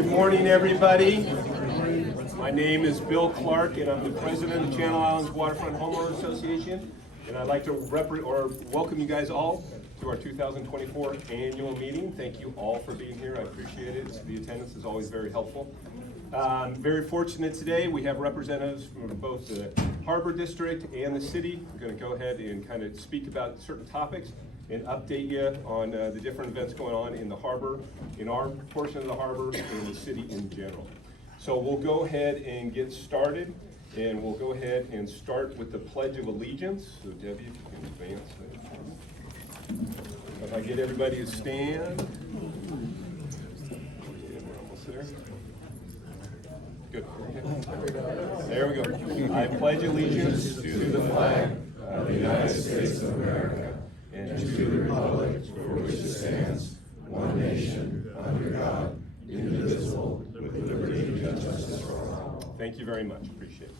Good morning, everybody. My name is Bill Clark, and I'm the president of Channel Islands Waterfront Homeowners Association. And I'd like to welcome you guys all to our 2024 annual meeting. Thank you all for being here. I appreciate it. The attendance is always very helpful. Very fortunate today. We have representatives from both the Harbor District and the city. I'm going to go ahead and kind of speak about certain topics and update you on the different events going on in the harbor, in our portion of the harbor, and in the city in general. So we'll go ahead and get started, and we'll go ahead and start with the Pledge of Allegiance. So Debbie, if you can advance that. If I get everybody to stand. Yeah, we're almost there. Good. There we go. I pledge allegiance to the flag of the United States of America and to the republic for which it stands, one nation, under God, indivisible, with liberty and justice for all. Thank you very much. Appreciate it.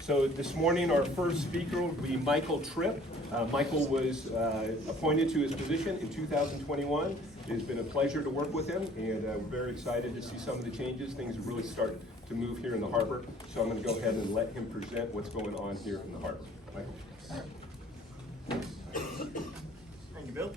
So this morning, our first speaker will be Michael Tripp. Michael was appointed to his position in 2021. It has been a pleasure to work with him, and we're very excited to see some of the changes. Things really start to move here in the harbor. So I'm going to go ahead and let him present what's going on here in the harbor. Michael. Thank you, Bill.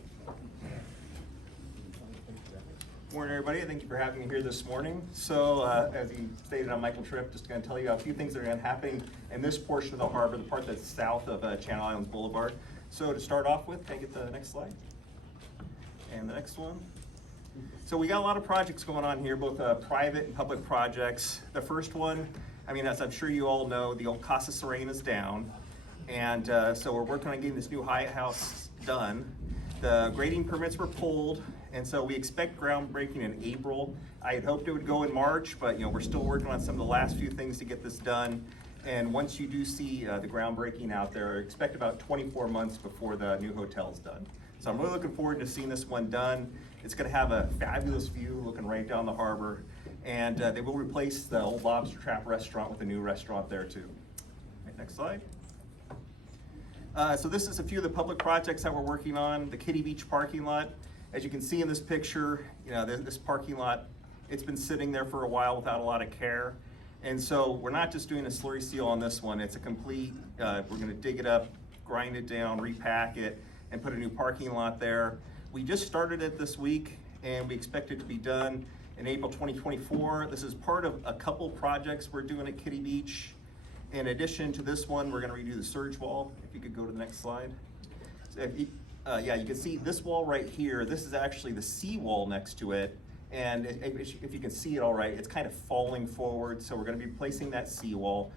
Good morning, everybody. Thank you for having me here this morning. So, as you stated, I'm Michael Tripp. Just going to tell you a few things that are happening in this portion of the harbor, the part that's south of Channel Islands Boulevard. So, to start off with, can I get the next slide? And the next one. So, we got a lot of projects going on here, both private and public projects. The first one, I mean, as I'm sure you all know, the old Casa Serena is down. And so we're working on getting this new Hyatt house done. The grading permits were pulled, and so we expect groundbreaking in April. I had hoped it would go in March, but we're still working on some of the last few things to get this done. And once you do see the groundbreaking out there, expect about 24 months before the new hotel is done. So I'm really looking forward to seeing this one done. It's going to have a fabulous view looking right down the harbor, and they will replace the old Lobster Trap restaurant with a new restaurant there too. Right, next slide. So this is a few of the public projects that we're working on. The Kitty Beach parking lot. As you can see in this picture, this parking lot, it's been sitting there for a while without a lot of care. And so we're not just doing a slurry seal on this one. It's a complete, we're gonna dig it up, grind it down, repack it, and put a new parking lot there. We just started it this week, and we expect it to be done in April 2024. This is part of a couple projects we're doing at Kitty Beach. In addition to this one, we're going to redo the surge wall. If you could go to the next slide. So if you, you can see this wall right here. This is actually the seawall next to it. And if you can see it all right, it's kind of falling forward. So we're going to be replacing that seawall.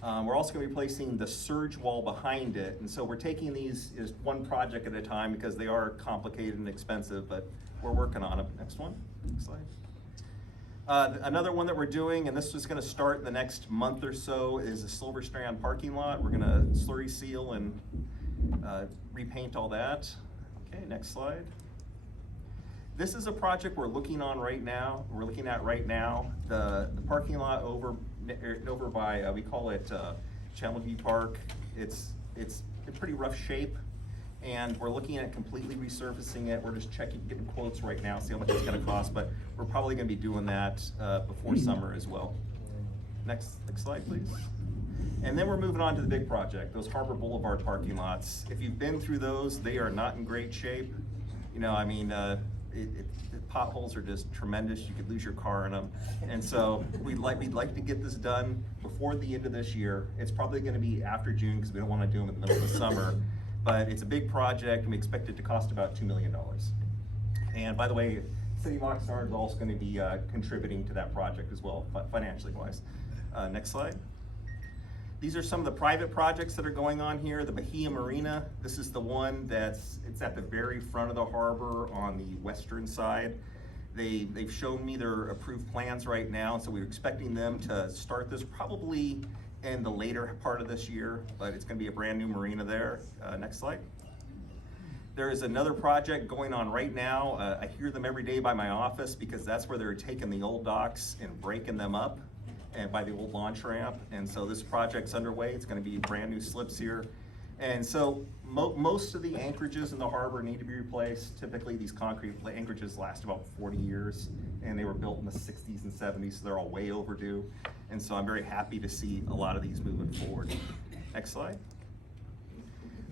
We're also going to be replacing the surge wall behind it. And so we're taking these as one project at a time because they are complicated and expensive, but we're working on them. Next one, next slide. Another one that we're doing, and this is going to start in the next month or so, is the Silver Strand parking lot. We're going to slurry seal and repaint all that. Okay, next slide. This is a project we're looking at right now. The parking lot over by we call it Channel View Park. It's in pretty rough shape, and we're looking at completely resurfacing it. We're just getting quotes right now, see how much it's going to cost, but we're probably going to be doing that before summer as well. Next slide, please. And then we're moving on to the big project, those Harbor Boulevard parking lots. If you've been through those, they are not in great shape. The potholes are just tremendous. You could lose your car in them. And so we'd like to get this done before the end of this year. It's probably going to be after June because we don't want to do them in the middle of the summer. But it's a big project, and we expect it to cost about $2 million. And by the way, City of Oxnard is also going to be contributing to that project as well, financially wise. Next slide. These are some of the private projects that are going on here. The Bahia Marina, this is the one it's at the very front of the harbor on the western side. They've shown me their approved plans right now, so we're expecting them to start this probably in the later part of this year, but it's going to be a brand new marina there. Next slide. There is another project going on right now. I hear them every day by my office because that's where they're taking the old docks and breaking them up and by the old launch ramp. And so this project's underway. It's going to be brand new slips here. And so most of the anchorages in the harbor need to be replaced. Typically, these concrete anchorages last about 40 years, and they were built in the 60s and 70s, so they're all way overdue. And so I'm very happy to see a lot of these moving forward. Next slide.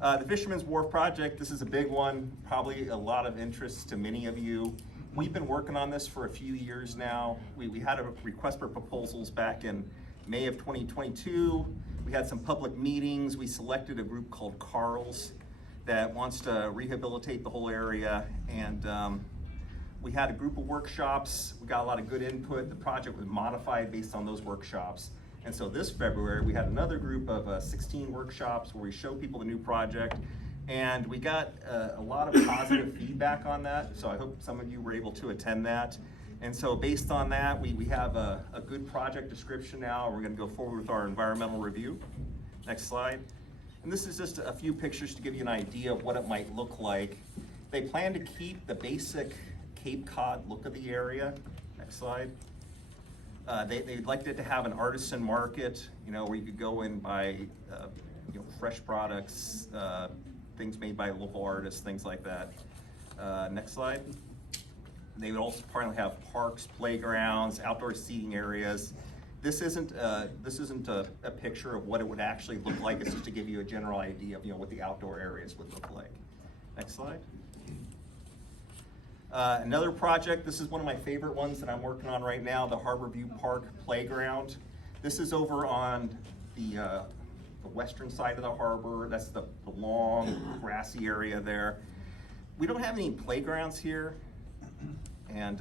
The Fisherman's Wharf project, this is a big one, probably a lot of interest to many of you. We've been working on this for a few years now. We had a request for proposals back in May of 2022. We had some public meetings. We selected a group called Carl's that wants to rehabilitate the whole area. And we had a group of workshops. We got a lot of good input. The project was modified based on those workshops. And so this February, we had another group of 16 workshops where we show people the new project. And we got a lot of positive feedback on that. So I hope some of you were able to attend that. And so based on that, we have a good project description now. We're gonna go forward with our environmental review. Next slide. And this is just a few pictures to give you an idea of what it might look like. They plan to keep the basic Cape Cod look of the area. Next slide. They'd like it to have an artisan market, where you could go and buy, fresh products, things made by local artists, things like that. Next slide. They would also probably have parks, playgrounds, outdoor seating areas. This isn't a picture of what it would actually look like. It's just to give you a general idea of what the outdoor areas would look like. Next slide. Another project, this is one of my favorite ones that I'm working on right now, the Harborview Park Playground. This is over on the western side of the harbor. That's the long grassy area there. We don't have any playgrounds here, and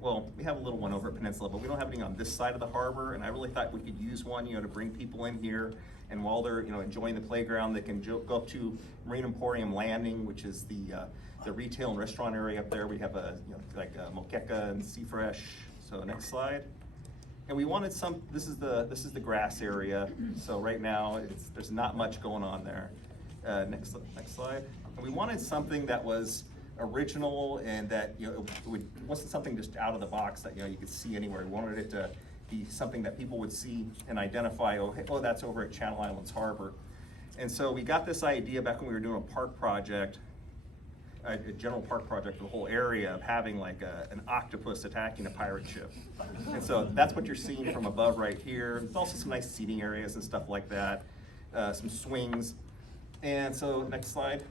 well, we have a little one over at Peninsula, but we don't have any on this side of the harbor, and I really thought we could use one, to bring people in here, and while they're, enjoying the playground, they can go up to Marine Emporium Landing, which is the retail and restaurant area up there. We have like Moqueca and Sea Fresh. So next slide. And we wanted this is the grass area. So right now, there's not much going on there. Next slide. And we wanted something that was original and that it wasn't something just out of the box that you could see anywhere. We wanted it to be something that people would see and identify. Oh, hey, that's over at Channel Islands Harbor. And so we got this idea back when we were doing a park project, a general park project for the whole area, of having like an octopus attacking a pirate ship. And so that's what you're seeing from above right here. There's also some nice seating areas and stuff like that, some swings. And so next slide.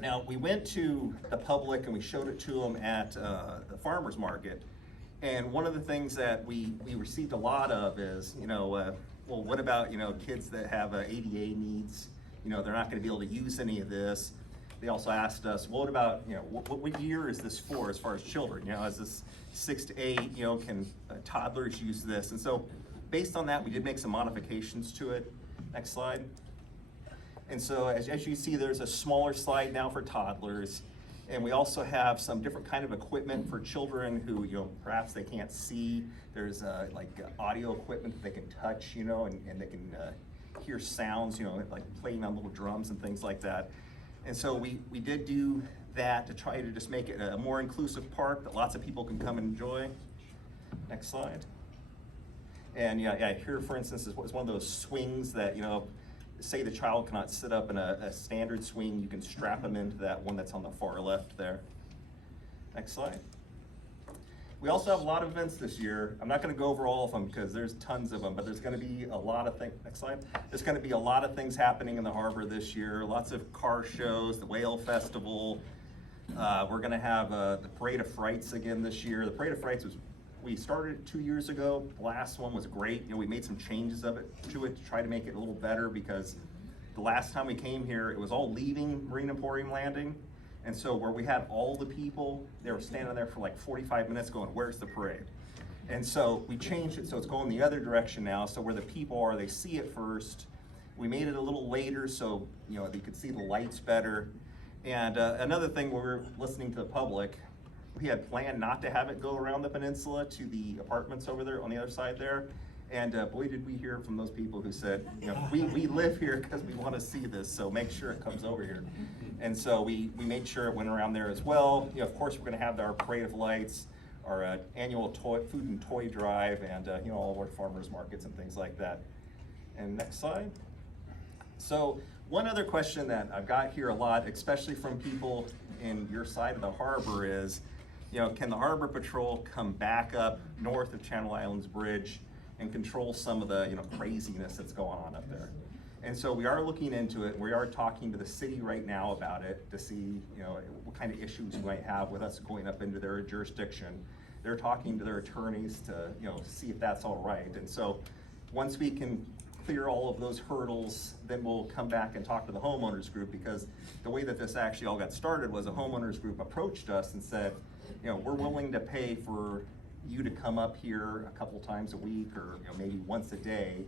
Now, we went to the public and we showed it to them at the farmer's market. And one of the things that we received a lot of is, well, what about, kids that have ADA needs? They're not gonna be able to use any of this. They also asked us, well, what about, what year is this for as far as children? Is this 6 to 8, can toddlers use this? And so based on that, we did make some modifications to it. Next slide. And so as you see, there's a smaller slide now for toddlers. And we also have some different kind of equipment for children who, perhaps they can't see. There's like audio equipment that they can touch, and they can hear sounds, like playing on little drums and things like that. And so we did do that to try to just make it a more inclusive park that lots of people can come and enjoy. Next slide. And yeah, here for instance is one of those swings that, say the child cannot sit up in a standard swing, you can strap them into that one that's on the far left there. Next slide. We also have a lot of events this year. I'm not going to go over all of them because there's tons of them, but there's going to be a lot of things. Next slide. There's going to be a lot of things happening in the harbor this year. Lots of car shows, the Whale Festival. We're going to have the Parade of Frights again this year. The Parade of Frights we started 2 years ago. The last one was great. We made some changes to it to try to make it a little better, because the last time we came here, it was all leaving Marine Emporium Landing. And so where we had all the people, they were standing there for like 45 minutes going, where's the parade? And so we changed it so it's going the other direction now. So where the people are, they see it first. We made it a little later so they could see the lights better. And another thing, when we were listening to the public, we had planned not to have it go around the peninsula to the apartments over there on the other side there. And boy, did we hear from those people who said, we live here because we want to see this, so make sure it comes over here. And so we made sure it went around there as well. Of course, we're going to have our Parade of Lights, our annual food and toy drive, and all of our farmers markets and things like that. And next slide. So one other question that I've got here a lot, especially from people in your side of the harbor is, can the Harbor Patrol come back up north of Channel Islands Bridge and control some of the, craziness that's going on up there? And so we are looking into it. We are talking to the city right now about it to see, what kind of issues we might have with us going up into their jurisdiction. They're talking to their attorneys to, see if that's all right. And so once we can clear all of those hurdles, then we'll come back and talk to the homeowners group, because the way that this actually all got started was a homeowners group approached us and said, we're willing to pay for you to come up here a couple times a week or maybe once a day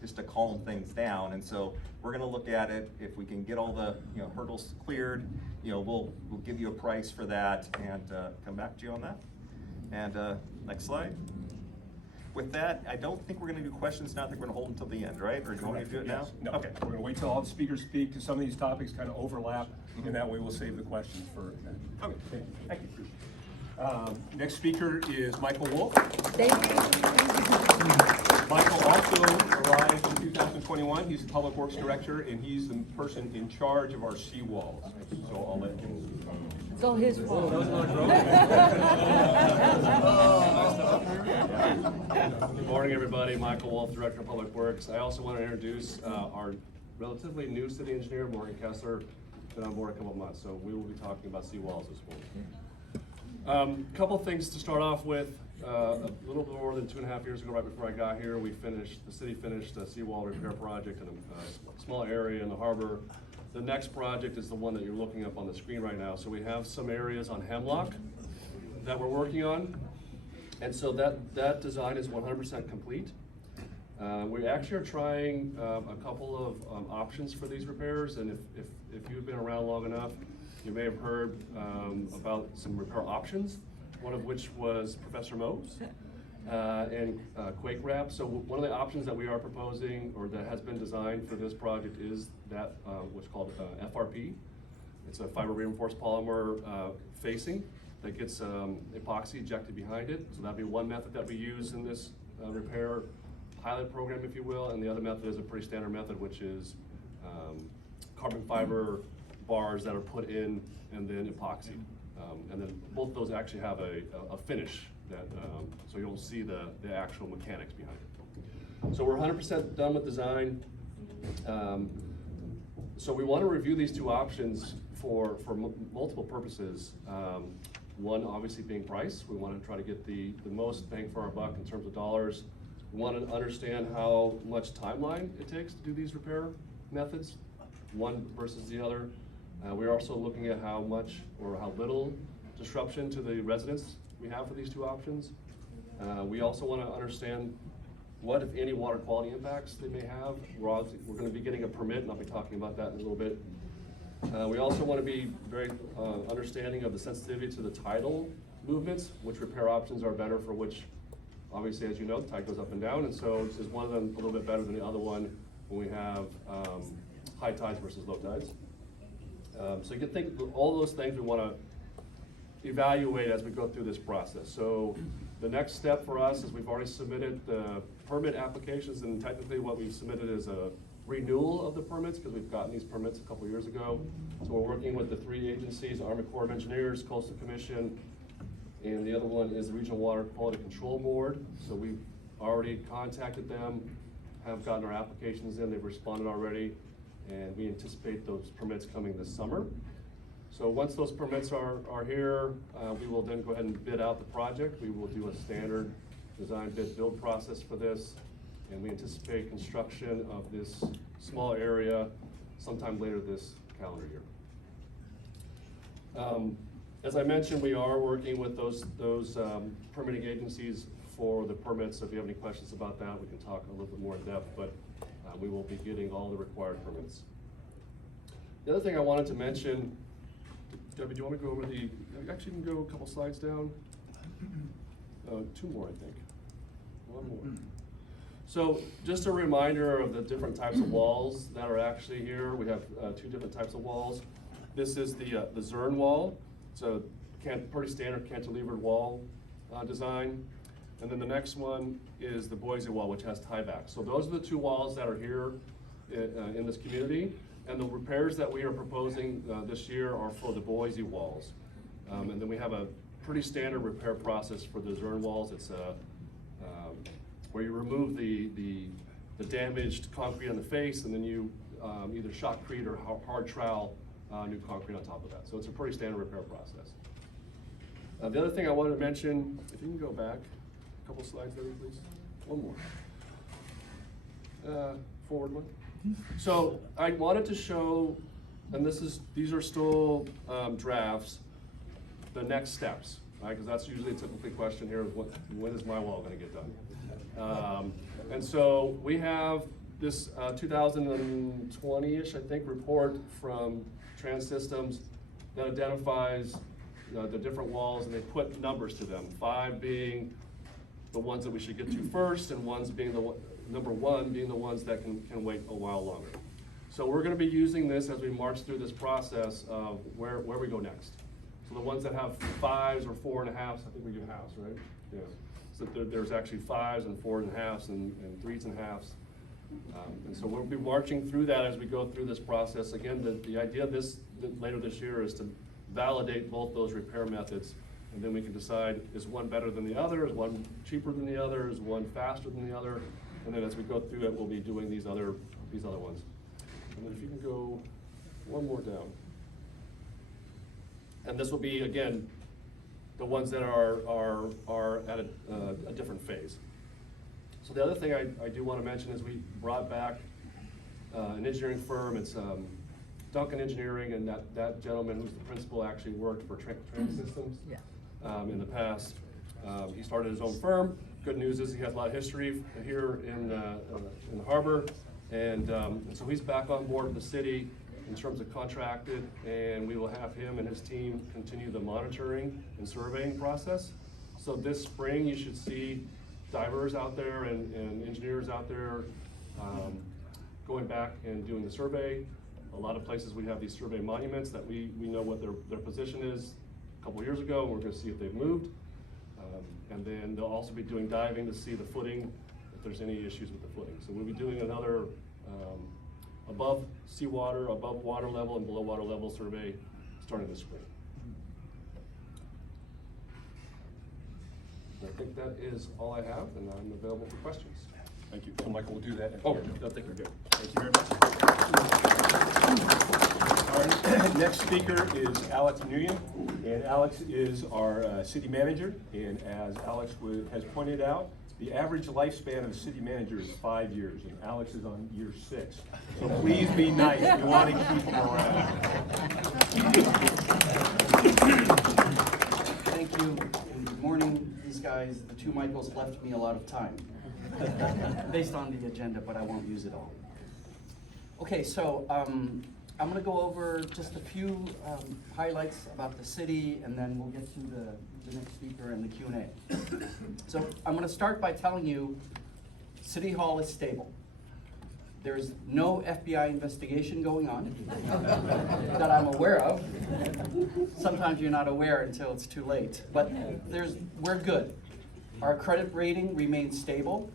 just to calm things down. And so we're gonna look at it. If we can get all the hurdles cleared, we'll give you a price for that and come back to you on that. And next slide. With that, I don't think we're gonna do questions now. I think we're gonna hold until the end, right? Or do you want me to do it now? No, Okay. we're gonna wait till all the speakers speak, because some of these topics kind of overlap, and that way we'll save the questions for. Okay. Thank you. Next speaker is Michael Wolfe. Michael also arrived in 2021. He's the Public Works Director, and he's the person in charge of our seawalls. So I'll let him. It's all his fault. Good morning, everybody. Michael Wolfe, Director of Public Works. I also want to introduce our relatively new city engineer, Morgan Kessler, been on board a couple of months. So we will be talking about seawalls this morning. Couple things to start off with. A little bit more than 2.5 years ago, right before I got here, the city finished a seawall repair project in a small area in the harbor. The next project is the one that you're looking up on the screen right now. So we have some areas on Hemlock that we're working on. And so that design is 100% complete. We actually are trying a couple of options for these repairs. And if you've been around long enough, you may have heard about some repair options, one of which was Professor Moe's and quake wrap. So one of the options that we are proposing, or that has been designed for this project, is that what's called FRP. It's a fiber reinforced polymer facing that gets epoxy ejected behind it. So that'd be one method that we use in this repair pilot program, if you will. And the other method is a pretty standard method, which is carbon fiber bars that are put in and then epoxy. And then both of those actually have a finish that, so you'll see the actual mechanics behind it. So we're 100% done with design. So we want to review these two options for multiple purposes. One obviously being price. We want to try to get the most bang for our buck in terms of dollars. We want to understand how much timeline it takes to do these repair methods, one versus the other. We're also looking at how much or how little disruption to the residents we have for these two options. We also want to understand what, if any, water quality impacts they may have. We're going to be getting a permit, and I'll be talking about that in a little bit. We also want to be very understanding of the sensitivity to the tidal movements, which repair options are better for which, obviously, as you know, the tide goes up and down, and so is one of them a little bit better than the other one when we have high tides versus low tides. So you can think of all those things we want to evaluate as we go through this process. So the next step for us is we've already submitted the permit applications, and technically what we've submitted is a renewal of the permits, because we've gotten these permits a couple years ago. So we're working with the three agencies, Army Corps of Engineers, Coastal Commission, and the other one is the Regional Water Quality Control Board. So we've already contacted them, have gotten our applications in, they've responded already, and we anticipate those permits coming this summer. So once those permits are here, we will then go ahead and bid out the project. We will do a standard design bid build process for this, and we anticipate construction of this small area sometime later this calendar year. As I mentioned, we are working with those permitting agencies for the permits. So if you have any questions about that, we can talk a little bit more in depth, but we will be getting all the required permits. The other thing I wanted to mention, Debbie, do you want me to go over the, actually you can go a couple slides down. Two more, I think. One more. So just a reminder of the different types of walls that are actually here. We have two different types of walls. This is the Zern wall. It's a pretty standard cantilevered wall design. And then the next one is the Boise wall, which has tiebacks. So those are the two walls that are here in this community. And the repairs that we are proposing this year are for the Boise walls. And then we have a pretty standard repair process for the Zern walls. It's where you remove the damaged concrete on the face, and then you either shotcrete or hard trowel new concrete on top of that. So it's a pretty standard repair process. The other thing I wanted to mention, if you can go back a couple slides there, please. One more. Forward one. So I wanted to show, and these are still drafts, the next steps, right? Because that's usually a typical question here: when is my wall going to get done? And so we have this 2020-ish, I think, report from Trans Systems that identifies the different walls, and they put numbers to them. 5 being the ones that we should get to first, and ones being number 1 being the ones that can wait a while longer. So we're going to be using this as we march through this process of where we go next. So the ones that have 5s or 4.5s, I think we do halves, right? Yeah. So there's actually 5s and 4.5s and 3.5s. And so we'll be marching through that as we go through this process. Again, the idea of later this year is to validate both those repair methods, and then we can decide, is one better than the other, is one cheaper than the other, is one faster than the other, and then as we go through it, we'll be doing these other ones. And then if you can go one more down. And this will be, again, the ones that are at a different phase. So the other thing I do want to mention is we brought back an engineering firm. It's Duncan Engineering, and that gentleman who's the principal actually worked for Trans Systems in the past. He started his own firm. Good news is he has a lot of history here in the harbor, and so he's back on board with the city in terms of contracted, and we will have him and his team continue the monitoring and surveying process. So this spring you should see divers out there and engineers out there going back and doing the survey. A lot of places we have these survey monuments that we know what their position is a couple years ago, and we're going to see if they've moved. And then they'll also be doing diving to see the footing, if there's any issues with the footing. So we'll be doing another above seawater, above water level, and below water level survey starting this spring. I think that is all I have, and I'm available for questions. Thank you. So Michael will do that. Oh, I think you're good. Thank you very much. Our next speaker is Alex Nguyen, and Alex is our city manager. And as Alex has pointed out, the average lifespan of a city manager is 5 years, and Alex is on year 6. So please be nice. We want to keep him around. Thank you, and good morning. These guys, the two Michaels, left me a lot of time based on the agenda, but I won't use it all. Okay, so I'm going to go over just a few highlights about the city, and then we'll get to the next speaker and the Q&A. So I'm going to start by telling you City Hall is stable. There's no FBI investigation going on that I'm aware of. Sometimes you're not aware until it's too late, but we're good. Our credit rating remains stable.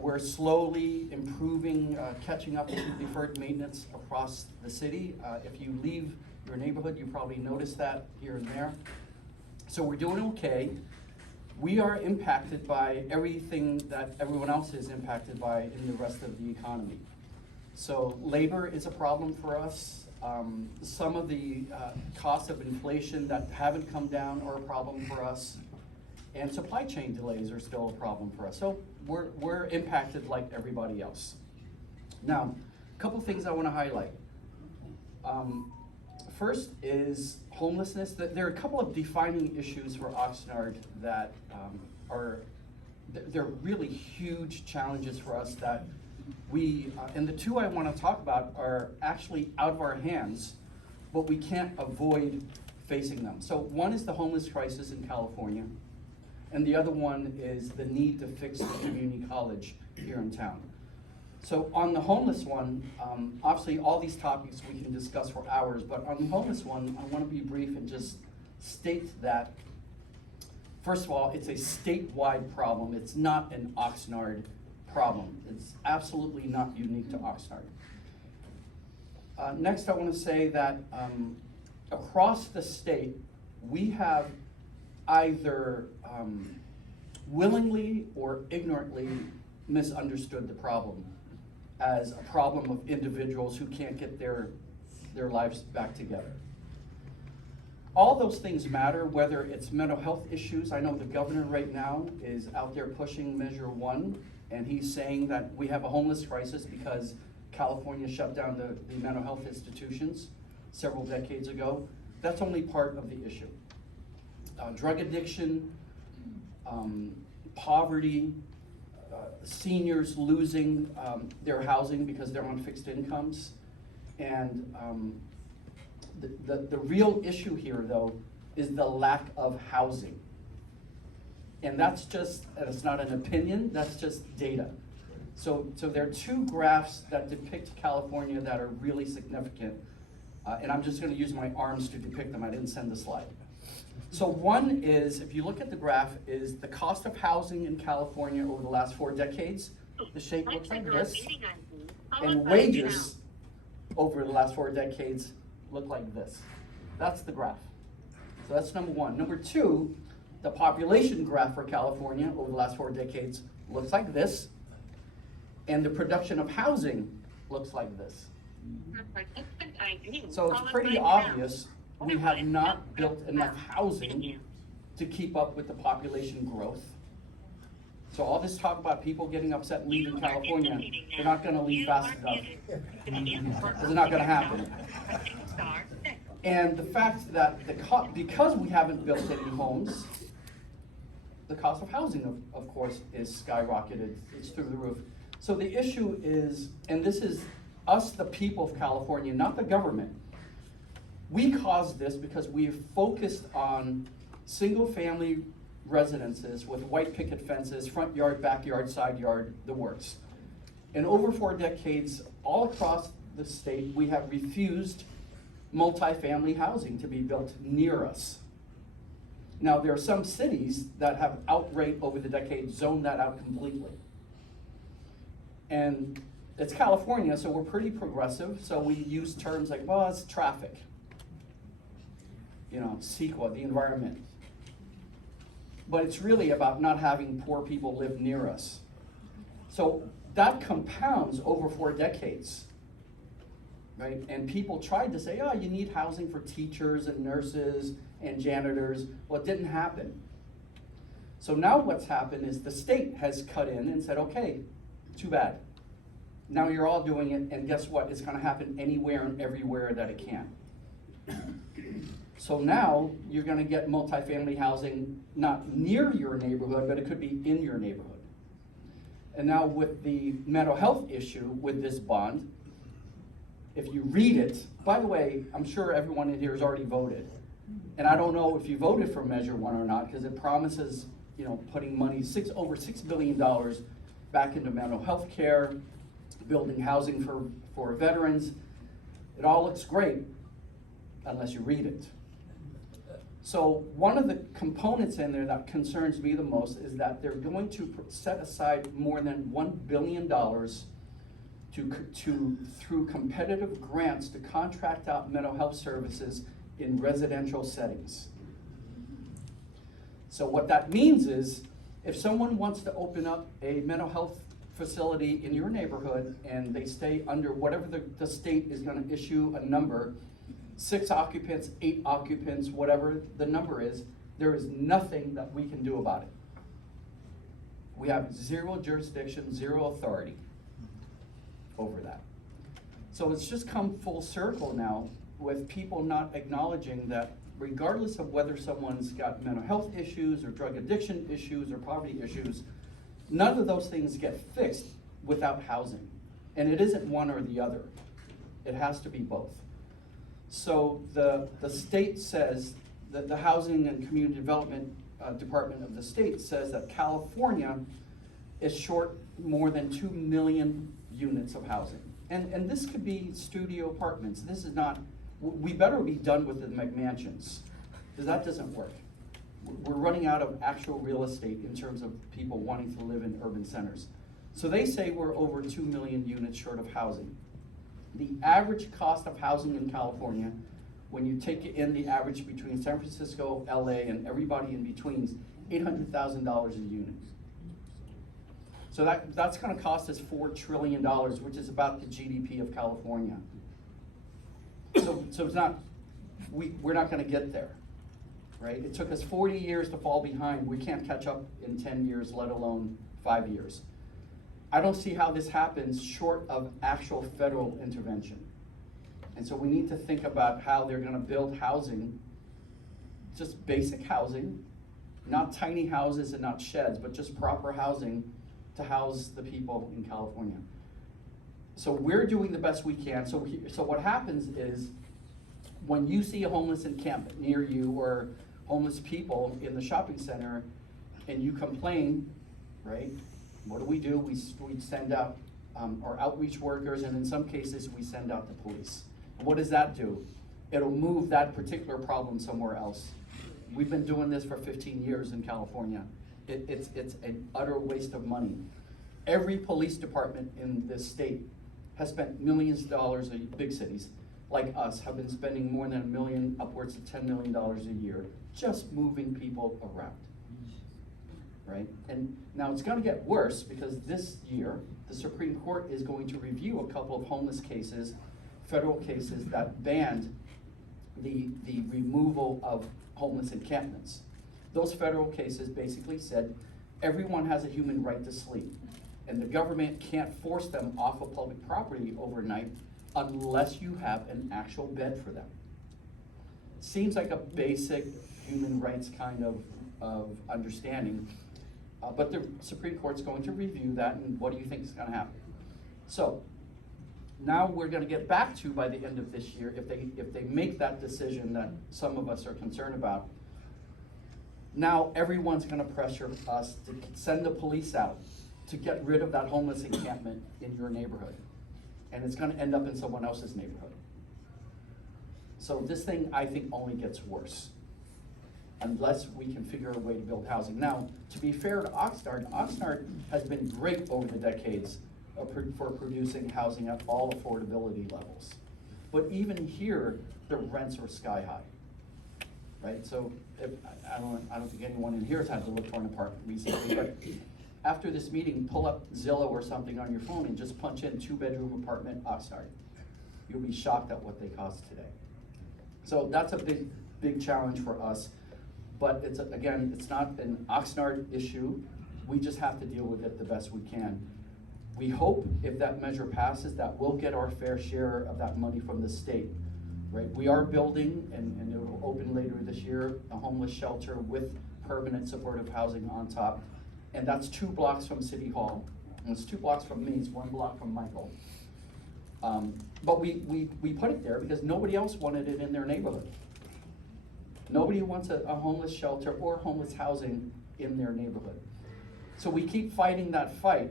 We're slowly improving, catching up to deferred maintenance across the city. If you leave your neighborhood, you probably notice that here and there. So we're doing okay. We are impacted by everything that everyone else is impacted by in the rest of the economy. So labor is a problem for us. Some of the costs of inflation that haven't come down are a problem for us. And supply chain delays are still a problem for us. So we're impacted like everybody else. Now, a couple things I want to highlight. First is homelessness. There are a couple of defining issues for Oxnard that they're really huge challenges for us that and the two I want to talk about are actually out of our hands, but we can't avoid facing them. So one is the homeless crisis in California, and the other one is the need to fix the community college here in town. So on the homeless one, obviously all these topics we can discuss for hours, but on the homeless one, I want to be brief and just state that, first of all, it's a statewide problem. It's not an Oxnard problem. It's absolutely not unique to Oxnard. Next, I want to say that across the state, we have either willingly or ignorantly misunderstood the problem as a problem of individuals who can't get their lives back together. All those things matter, whether it's mental health issues. I know the governor right now is out there pushing Measure 1, and he's saying that we have a homeless crisis because California shut down the mental health institutions several decades ago. That's only part of the issue. Drug addiction, poverty, seniors losing their housing because they're on fixed incomes. And the real issue here, though, is the lack of housing. And that's just, and it's not an opinion, that's just data. So there are two graphs that depict California that are really significant. And I'm just gonna use my arms to depict them. I didn't send the slide. So one is, if you look at the graph, is the cost of housing in California over the last 4 decades. The shape looks like this. And wages over the last 4 decades look like this. That's the graph. So that's number one. Number two, the population graph for California over the last 4 decades looks like this. And the production of housing looks like this. So it's pretty obvious we have not built enough housing to keep up with the population growth. So all this talk about people getting upset and leaving California, they're not gonna leave fast enough. It's not gonna happen. And the fact that because we haven't built any homes, the cost of housing, of course, is skyrocketed. It's through the roof. So the issue is, and this is us, the people of California, not the government. We caused this because we've focused on single-family residences with white picket fences, front yard, backyard, side yard, the works. And over 4 decades, all across the state, we have refused multifamily housing to be built near us. Now, there are some cities that have outright, over the decades, zoned that out completely. And it's California, so we're pretty progressive, so we use terms like, well, it's traffic. You know, CIWHA, the environment. But it's really about not having poor people live near us. So that compounds over 4 decades, right? And people tried to say, oh, you need housing for teachers and nurses and janitors. Well, it didn't happen. So now what's happened is the state has cut in and said, okay, too bad. Now you're all doing it, and guess what? It's gonna happen anywhere and everywhere that it can. So now you're gonna get multifamily housing not near your neighborhood, but it could be in your neighborhood. And now with the mental health issue with this bond, if you read it, by the way, I'm sure everyone in here has already voted. And I don't know if you voted for Measure 1 or not, because it promises, you know, putting money, over $6 billion back into mental health care, building housing for veterans. It all looks great, unless you read it. So one of the components in there that concerns me the most is that they're going to set aside more than $1 billion through competitive grants to contract out mental health services in residential settings. So what that means is, if someone wants to open up a mental health facility in your neighborhood and they stay under whatever the state is gonna issue a number, 6 occupants, 8 occupants, whatever the number is, there is nothing that we can do about it. We have 0 jurisdiction, 0 authority over that. So it's just come full circle now with people not acknowledging that regardless of whether someone's got mental health issues or drug addiction issues or poverty issues, none of those things get fixed without housing. And it isn't one or the other. It has to be both. So the state says that the Housing and Community Development Department of the state says that California is short more than 2 million units of housing. And this could be studio apartments. This is not, we better be done with the McMansions, because that doesn't work. We're running out of actual real estate in terms of people wanting to live in urban centers. So they say we're over 2 million units short of housing. The average cost of housing in California, when you take in the average between San Francisco, LA, and everybody in between, is $800,000 a unit. So that's gonna cost us $4 trillion, which is about the GDP of California. So it's not, we're not gonna get there, right? It took us 40 years to fall behind. We can't catch up in 10 years, let alone 5 years. I don't see how this happens short of actual federal intervention. And so we need to think about how they're gonna build housing, just basic housing, not tiny houses and not sheds, but just proper housing to house the people in California. So we're doing the best we can. So what happens is, when you see a homeless encampment near you or homeless people in the shopping center and you complain, right? What do? We send out our outreach workers, and in some cases we send out the police. And what does that do? It'll move that particular problem somewhere else. We've been doing this for 15 years in California. It's an utter waste of money. Every police department in this state has spent millions of dollars, big cities like us have been spending more than $1 million, upwards of $10 million a year, just moving people around, right? And now it's gonna get worse, because this year, the Supreme Court is going to review a couple of homeless cases, federal cases that banned the removal of homeless encampments. Those federal cases basically said everyone has a human right to sleep, and the government can't force them off of public property overnight unless you have an actual bed for them. Seems like a basic human rights kind of understanding, but the Supreme Court's going to review that, and what do you think is gonna happen? So, now we're gonna get back to, by the end of this year, if they make that decision that some of us are concerned about, now everyone's gonna pressure us to send the police out to get rid of that homeless encampment in your neighborhood. And it's gonna end up in someone else's neighborhood. So this thing, I think, only gets worse unless we can figure a way to build housing. Now, to be fair to Oxnard, Oxnard has been great over the decades for producing housing at all affordability levels. But even here, the rents are sky high, right? So I don't think anyone in here has had to look for an apartment recently, but after this meeting, pull up Zillow or something on your phone and just punch in 2-bedroom apartment Oxnard. You'll be shocked at what they cost today. So that's a big challenge for us. But again, it's not an Oxnard issue. We just have to deal with it the best we can. We hope if that measure passes that we'll get our fair share of that money from the state, right? We are building, and it will open later this year, a homeless shelter with permanent supportive housing on top. And that's 2 blocks from City Hall. And it's 2 blocks from me, it's 1 block from Michael. But we put it there because nobody else wanted it in their neighborhood. Nobody wants a homeless shelter or homeless housing in their neighborhood. So we keep fighting that fight.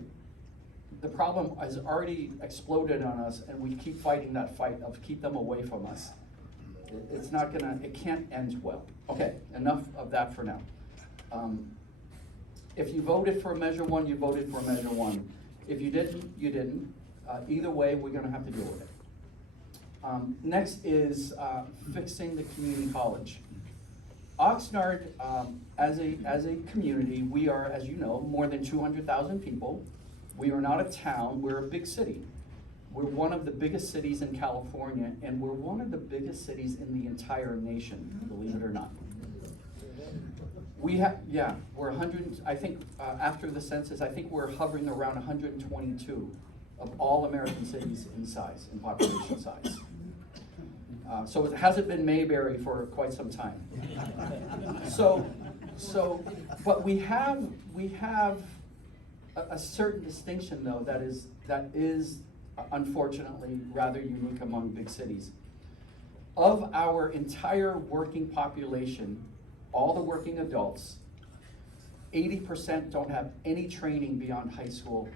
The problem has already exploded on us, and we keep fighting that fight of keep them away from us. It can't end well. Okay, enough of that for now. If you voted for Measure 1, you voted for Measure 1. If you didn't, you didn't. Either way, we're gonna have to deal with it. Next is fixing the community college. Oxnard, as a community, we are, as you know, more than 200,000 people. We are not a town, we're a big city. We're one of the biggest cities in California, and we're one of the biggest cities in the entire nation, believe it or not. We're 100, I think, after the census, I think we're hovering around 122 of all American cities in size, in population size. So it hasn't been Mayberry for quite some time. But we have a certain distinction, though, that is unfortunately rather unique among big cities. Of our entire working population, all the working adults, 80% don't have any training beyond high school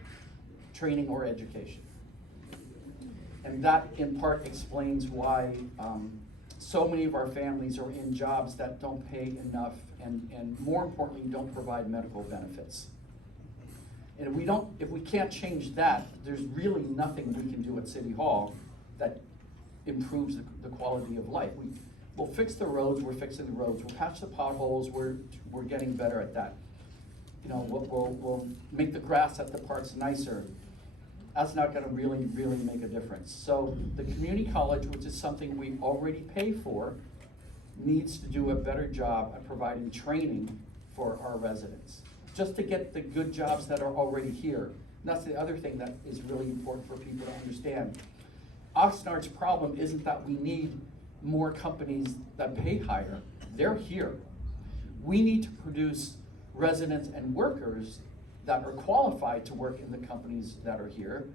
training or education. And that in part explains why so many of our families are in jobs that don't pay enough and more importantly, don't provide medical benefits. And if we can't change that, there's really nothing we can do at City Hall that improves the quality of life. We'll fix the roads, we're fixing the roads. We'll patch the potholes, we're getting better at that. You know, we'll make the grass at the parks nicer. That's not gonna really make a difference. So the community college, which is something we already pay for, needs to do a better job at providing training for our residents, just to get the good jobs that are already here. And that's the other thing that is really important for people to understand. Oxnard's problem isn't that we need more companies that pay higher. They're here. We need to produce residents and workers that are qualified to work in the companies that are here.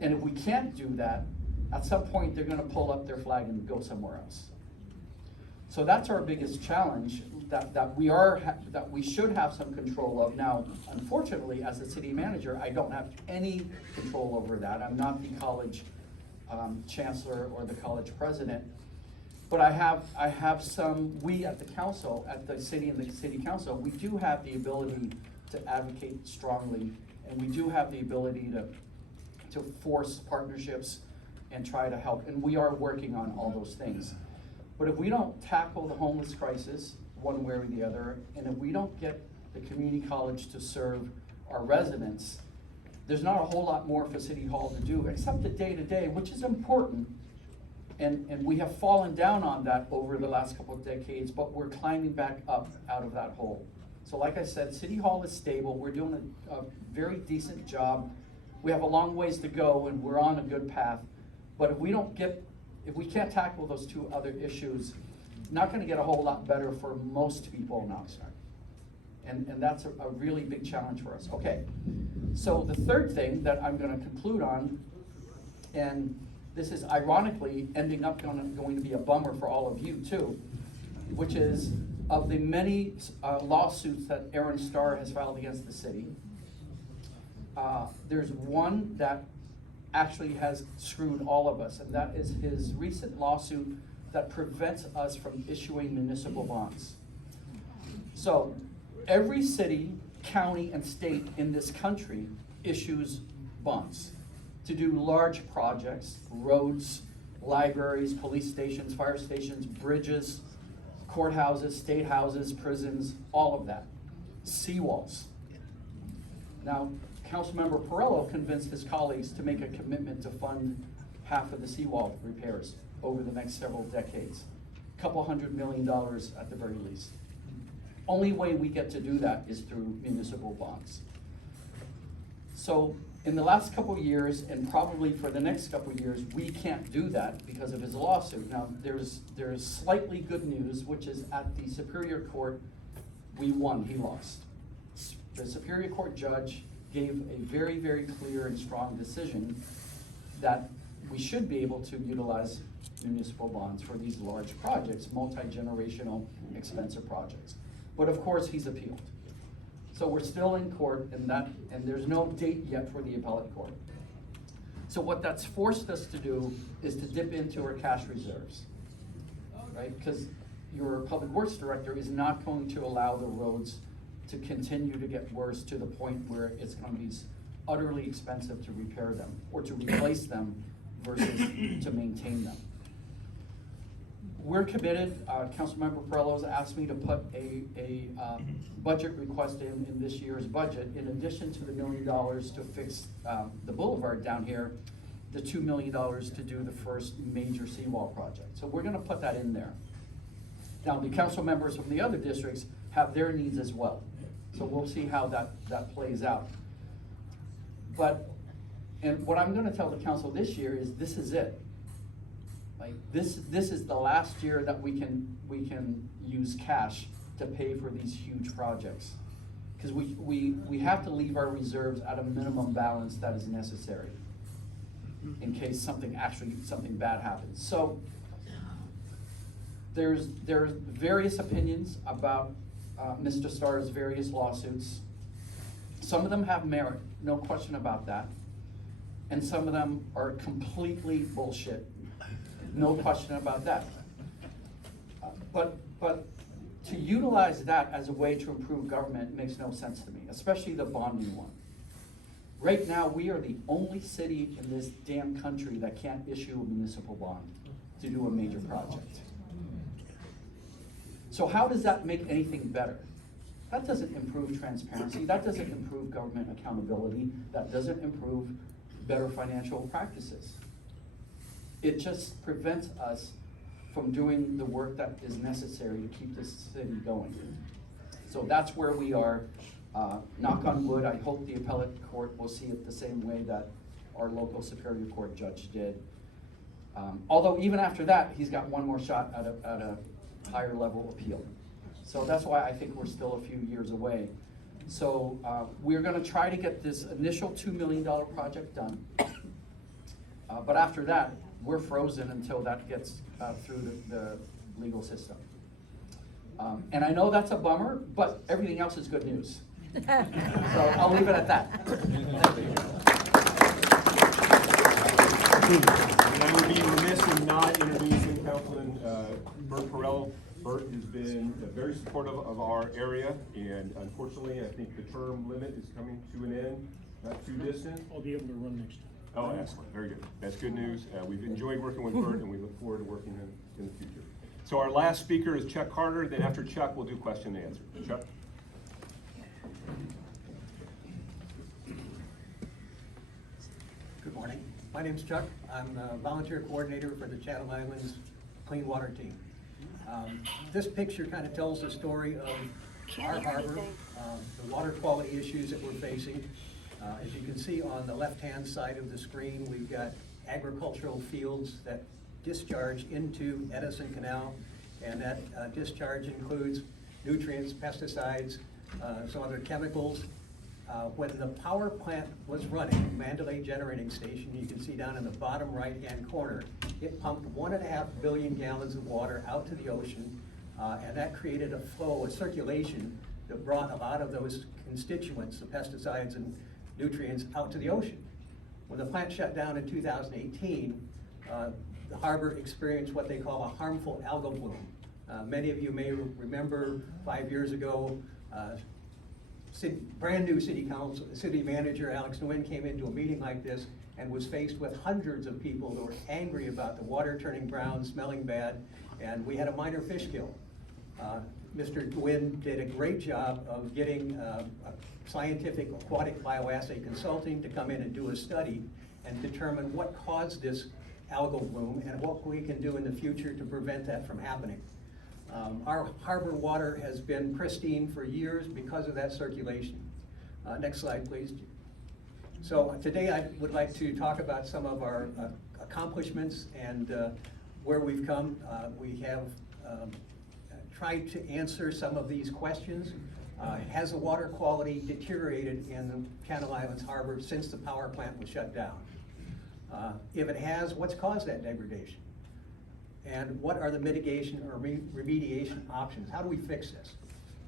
And if we can't do that, at some point they're gonna pull up their flag and go somewhere else. So that's our biggest challenge that we should have some control of. Now, unfortunately, as a city manager, I don't have any control over that. I'm not the college chancellor or the college president. But I have some, we at the council, at the city and the city council, we do have the ability to advocate strongly, and we do have the ability to force partnerships and try to help, and we are working on all those things. But if we don't tackle the homeless crisis one way or the other, and if we don't get the community college to serve our residents, there's not a whole lot more for City Hall to do, except the day-to-day, which is important. And we have fallen down on that over the last couple of decades, but we're climbing back up out of that hole. So like I said, City Hall is stable. We're doing a very decent job. We have a long ways to go, and we're on a good path. But if we can't tackle those two other issues, not gonna get a whole lot better for most people in Oxnard. And that's a really big challenge for us. Okay, so the third thing that I'm gonna conclude on, and this is ironically ending up going to be a bummer for all of you too, which is of the many lawsuits that Aaron Starr has filed against the city, there's one that actually has screwed all of us, and that is his recent lawsuit that prevents us from issuing municipal bonds. So every city, county, and state in this country issues bonds to do large projects, roads, libraries, police stations, fire stations, bridges, courthouses, state houses, prisons, all of that. Seawalls. Now, Councilmember Perello convinced his colleagues to make a commitment to fund half of the seawall repairs over the next several decades. A couple $100 million at the very least. Only way we get to do that is through municipal bonds. So in the last couple of years, and probably for the next couple of years, we can't do that because of his lawsuit. Now, there's slightly good news, which is at the Superior Court, we won, he lost. The Superior Court judge gave a very, very clear and strong decision that we should be able to utilize municipal bonds for these large projects, multi-generational, expensive projects. But of course, he's appealed. So we're still in court, and there's no date yet for the appellate court. So what that's forced us to do is to dip into our cash reserves, right? Because your public works director is not going to allow the roads to continue to get worse to the point where it's going to be utterly expensive to repair them or to replace them versus to maintain them. We're committed. Councilmember Perello's asked me to put a budget request in this year's budget. In addition to the $1 million to fix the boulevard down here, the $2 million to do the first major seawall project. So we're gonna put that in there. Now, the council members from the other districts have their needs as well. So we'll see how that plays out. And what I'm gonna tell the council this year is this is it. Like this is the last year that we can use cash to pay for these huge projects. Because we have to leave our reserves at a minimum balance that is necessary in case something bad happens. So there's various opinions about Mr. Starr's various lawsuits. Some of them have merit, no question about that. And some of them are completely bullshit. No question about that. But to utilize that as a way to improve government makes no sense to me, especially the bonding one. Right now, we are the only city in this damn country that can't issue a municipal bond to do a major project. So how does that make anything better? That doesn't improve transparency, that doesn't improve government accountability, that doesn't improve better financial practices. It just prevents us from doing the work that is necessary to keep this city going. So that's where we are. Knock on wood, I hope the appellate court will see it the same way that our local Superior Court judge did. Although even after that, he's got one more shot at a higher level appeal. So that's why I think we're still a few years away. So we're gonna try to get this initial $2 million project done. But after that, we're frozen until that gets through the legal system. And I know that's a bummer, but everything else is good news. So I'll leave it at that. Thank you. And I would be remiss in not introducing Councilman Bert Perrell. Bert has been very supportive of our area, and unfortunately, I think the term limit is coming to an end, not too distant. I'll be able to run next time. Oh, excellent, very good. That's good news. We've enjoyed working with Bert, and we look forward to working with him in the future. So our last speaker is Chuck Carter, then after Chuck, we'll do question and answer. Chuck? Good morning. My name's Chuck. I'm a volunteer coordinator for the Channel Islands Clean Water Team. This picture kind of tells the story of our harbor, the water quality issues that we're facing. As you can see on the left-hand side of the screen, we've got agricultural fields that discharge into Edison Canal, and that discharge includes nutrients, pesticides, some other chemicals. When the power plant was running, Mandalay Generating Station, you can see down in the bottom right-hand corner, it pumped 1.5 billion gallons of water out to the ocean, and that created a flow, a circulation that brought a lot of those constituents, the pesticides and nutrients, out to the ocean. When the plant shut down in 2018, the harbor experienced what they call a harmful algal bloom. Many of you may remember 5 years ago, brand new city manager Alex Nguyen came into a meeting like this and was faced with hundreds of people who were angry about the water turning brown, smelling bad, and we had a minor fish kill. Mr. Nguyen did a great job of getting a scientific aquatic bioassay consulting to come in and do a study and determine what caused this algal bloom and what we can do in the future to prevent that from happening. Our harbor water has been pristine for years because of that circulation. Next slide, please. So today I would like to talk about some of our accomplishments and where we've come. We have tried to answer some of these questions. Has the water quality deteriorated in the Channel Islands Harbor since the power plant was shut down? If it has, what's caused that degradation? And what are the mitigation or remediation options? How do we fix this?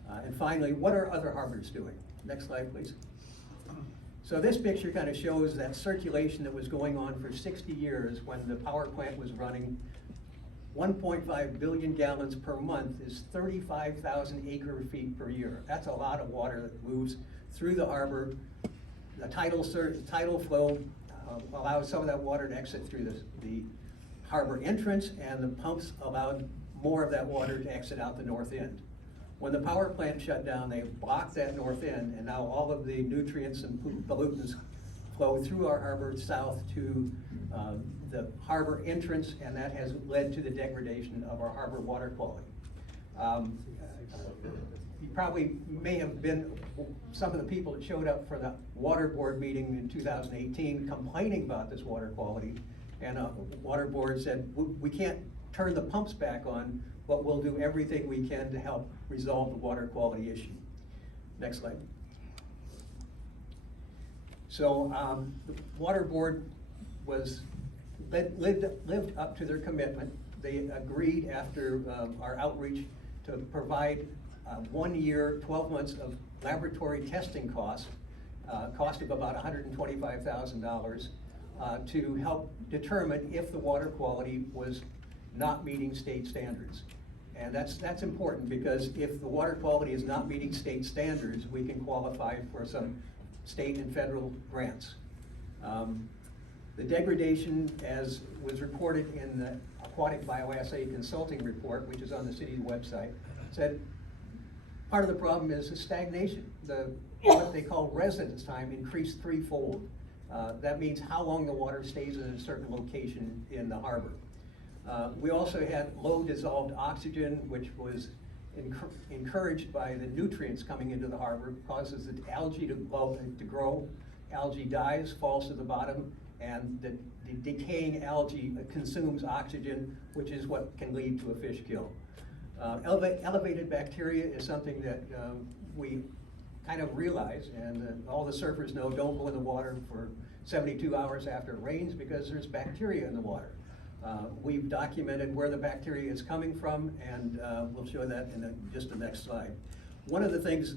And finally, what are other harbors doing? Next slide, please. So this picture kind of shows that circulation that was going on for 60 years when the power plant was running. 1.5 billion gallons per month is 35,000 acre feet per year. That's a lot of water that moves through the harbor. The tidal flow allows some of that water to exit through the harbor entrance, and the pumps allowed more of that water to exit out the north end. When the power plant shut down, they blocked that north end, and now all of the nutrients and pollutants flow through our harbor south to the harbor entrance, and that has led to the degradation of our harbor water quality. You probably may have been some of the people that showed up for the water board meeting in 2018 complaining about this water quality. And water board said, we can't turn the pumps back on, but we'll do everything we can to help resolve the water quality issue. Next slide. So the water board lived up to their commitment. They agreed after our outreach to provide 1 year, 12 months of laboratory testing cost of about $125,000. To help determine if the water quality was not meeting state standards. And that's important, because if the water quality is not meeting state standards, we can qualify for some state and federal grants. The degradation, as was reported in the Aquatic Bioassay Consulting Report, which is on the city's website, said part of the problem is the stagnation. What they call residence time increased threefold. That means how long the water stays in a certain location in the harbor. We also had low dissolved oxygen, which was encouraged by the nutrients coming into the harbor, causes the algae to grow. Algae dies, falls to the bottom, and the decaying algae consumes oxygen, which is what can lead to a fish kill. Elevated bacteria is something that we kind of realize, and all the surfers know, don't go in the water for 72 hours after it rains because there's bacteria in the water. We've documented where the bacteria is coming from, and we'll show that in just the next slide. One of the things,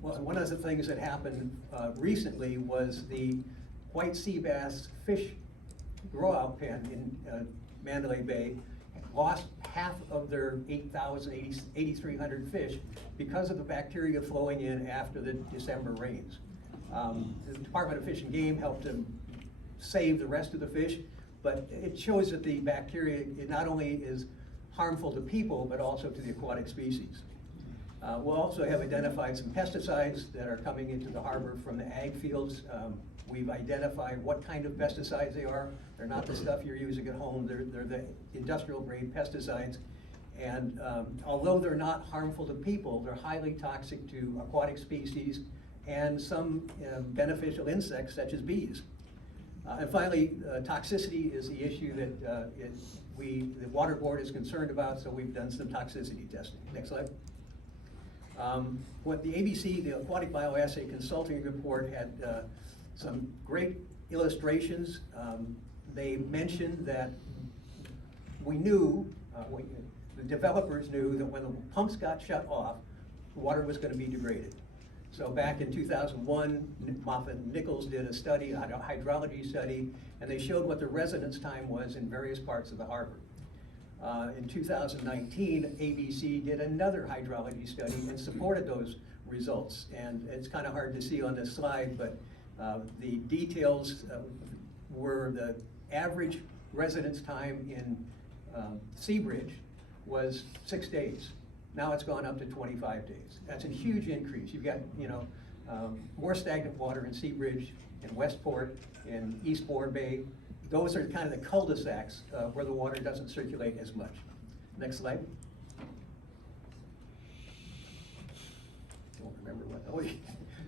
one of the things that happened recently was the white sea bass fish grow-out pen in Mandalay Bay lost half of their 8,300 fish because of the bacteria flowing in after the December rains. The Department of Fish and Game helped them save the rest of the fish, but it shows that the bacteria, it not only is harmful to people, but also to the aquatic species. We'll also have identified some pesticides that are coming into the harbor from the ag fields. We've identified what kind of pesticides they are. They're not the stuff you're using at home. They're the industrial grade pesticides. And although they're not harmful to people, they're highly toxic to aquatic species and some beneficial insects such as bees. And finally, toxicity is the issue that the Water Board is concerned about, so we've done some toxicity testing. Next slide. What the ABC, the Aquatic Bioassay Consulting Report, had some great illustrations. They mentioned that we knew, the developers knew that when the pumps got shut off, water was going to be degraded. So back in 2001, Moffett and Nichols did a study, a hydrology study, and they showed what the residence time was in various parts of the harbor. In 2019, ABC did another hydrology study and supported those results. And it's kind of hard to see on this slide, but the details were the average residence time in Seabridge was 6 days. Now it's gone up to 25 days. That's a huge increase. You've got, more stagnant water in Seabridge, in Westport, in Eastport Bay. Those are kind of the cul-de-sacs where the water doesn't circulate as much. Next slide. Don't remember what. Oh,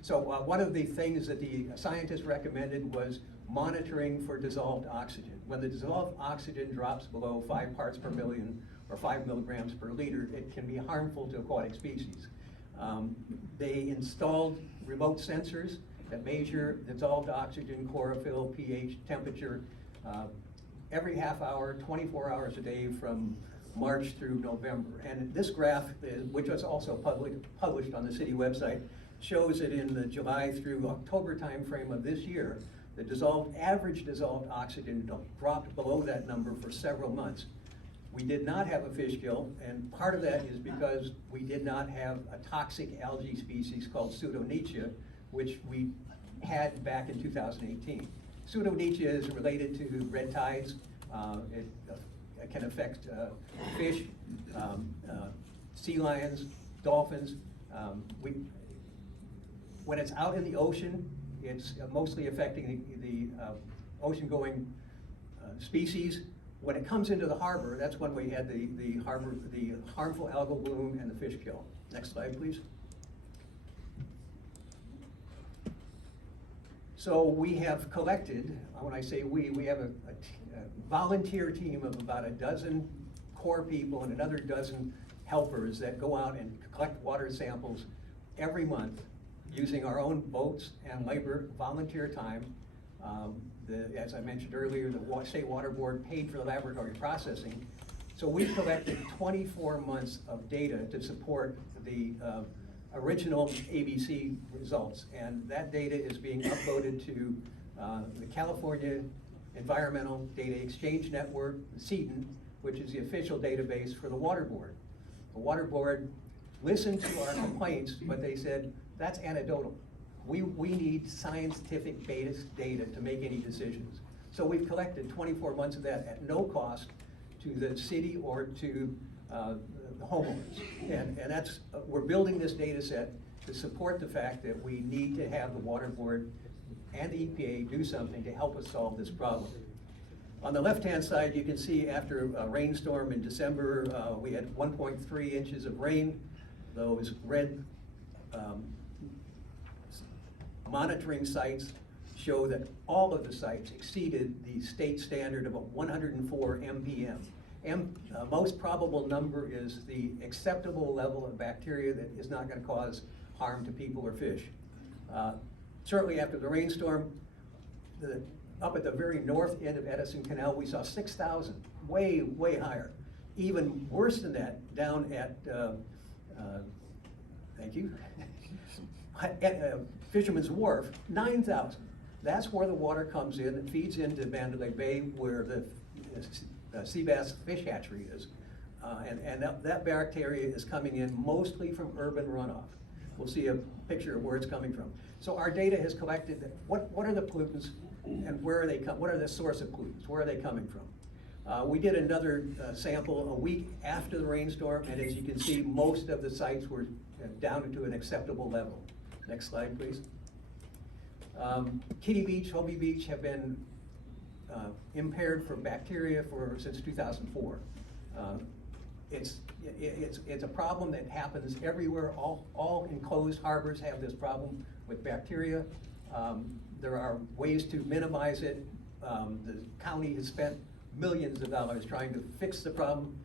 so one of the things that the scientists recommended was monitoring for dissolved oxygen. When the dissolved oxygen drops below 5 parts per million or 5 milligrams per liter, it can be harmful to aquatic species. They installed remote sensors that measure dissolved oxygen, chlorophyll, pH, temperature, every half hour, 24 hours a day from March through November. And this graph, which was also published on the city website, shows that in the July through October timeframe of this year, the average dissolved oxygen dropped below that number for several months. We did not have a fish kill, and part of that is because we did not have a toxic algae species called Pseudonychia, which we had back in 2018. Pseudonychia is related to red tides. It can affect fish, sea lions, dolphins. When it's out in the ocean, it's mostly affecting the ocean-going species. When it comes into the harbor, that's when we had the harmful algal bloom and the fish kill. Next slide, please. So we have collected, when I say we have a volunteer team of about a dozen core people and another dozen helpers that go out and collect water samples every month using our own boats and labor, volunteer time. As I mentioned earlier, the State Water Board paid for the laboratory processing. So we collected 24 months of data to support the original ABC results. And that data is being uploaded to the California Environmental Data Exchange Network, CINC, which is the official database for the Water Board. The Water Board listened to our complaints, but they said, that's anecdotal. We need scientific data to make any decisions. So we've collected 24 months of that at no cost to the city or to the homeowners. And that's, we're building this data set to support the fact that we need to have the Water Board and the EPA do something to help us solve this problem. On the left-hand side, you can see after a rainstorm in December, we had 1.3 inches of rain. Those red monitoring sites show that all of the sites exceeded the state standard of 104 mpm. Most probable number is the acceptable level of bacteria that is not going to cause harm to people or fish. Shortly after the rainstorm, up at the very north end of Edison Canal, we saw 6,000, way, way higher. Even worse than that, down at, thank you, at Fisherman's Wharf, 9,000. That's where the water comes in and feeds into Mandalay Bay, where the sea bass fish hatchery is. And that bacteria is coming in mostly from urban runoff. We'll see a picture of where it's coming from. So our data has collected what are the pollutants and where are they what are the source of pollutants? Where are they coming from? We did another sample a week after the rainstorm, and as you can see, most of the sites were down to an acceptable level. Next slide, please. Kitty Beach, Hobie Beach have been impaired for bacteria since 2004. It's a problem that happens everywhere. All enclosed harbors have this problem with bacteria. There are ways to minimize it. The county has spent millions of dollars trying to fix the problem.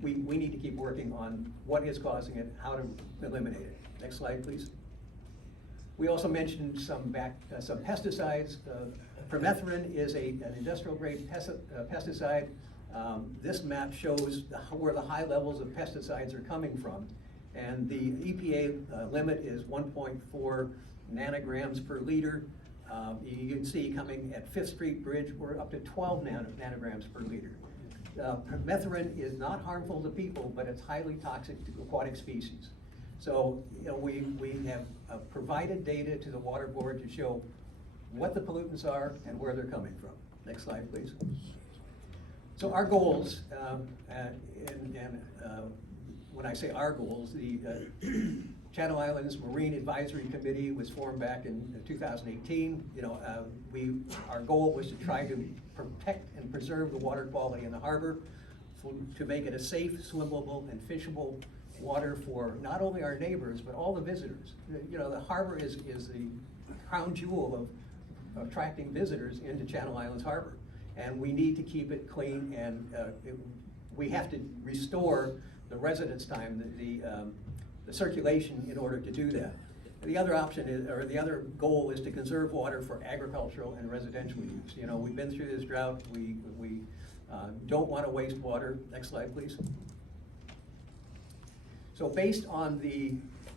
We need to keep working on what is causing it, how to eliminate it. Next slide, please. We also mentioned some pesticides. Permethrin is an industrial grade pesticide. This map shows where the high levels of pesticides are coming from. And the EPA limit is 1.4 nanograms per liter. You can see coming at 5th Street Bridge, we're up to 12 nanograms per liter. Permethrin is not harmful to people, but it's highly toxic to aquatic species. So we have provided data to the Water Board to show what the pollutants are and where they're coming from. Next slide, please. So our goals, when I say our goals, the Channel Islands Marine Advisory Committee was formed back in 2018. Our goal was to try to protect and preserve the water quality in the harbor, to make it a safe, swimmable, and fishable water for not only our neighbors, but all the visitors. The harbor is the crown jewel of attracting visitors into Channel Islands Harbor. And we need to keep it clean, and we have to restore the residence time, the circulation in order to do that. The other option is, or the other goal is to conserve water for agricultural and residential use. We've been through this drought. We don't want to waste water. Next slide, please. So based on the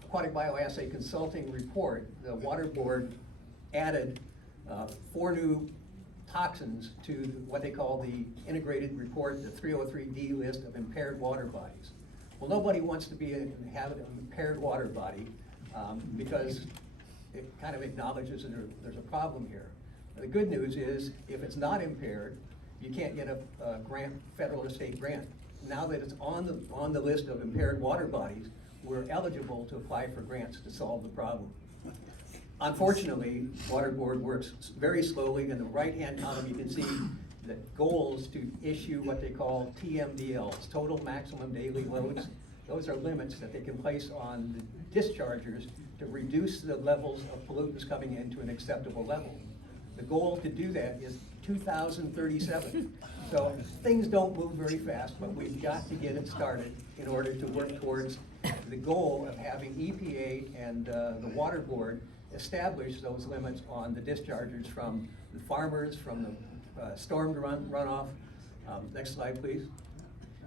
Aquatic Bioassay Consulting report, the Water Board added 4 new toxins to what they call the integrated report, the 303D list of impaired water bodies. Well, nobody wants to have an impaired water body because it kind of acknowledges that there's a problem here. The good news is, if it's not impaired, you can't get a grant, federal or state grant. Now that it's on the list of impaired water bodies, we're eligible to apply for grants to solve the problem. Unfortunately, Water Board works very slowly. In the right-hand column, you can see the goals to issue what they call TMDLs, total maximum daily loads. Those are limits that they can place on the dischargers to reduce the levels of pollutants coming into an acceptable level. The goal to do that is 2037. So things don't move very fast, but we've got to get it started in order to work towards the goal of having EPA and the Water Board establish those limits on the dischargers from the farmers, from the storm runoff. Next slide, please.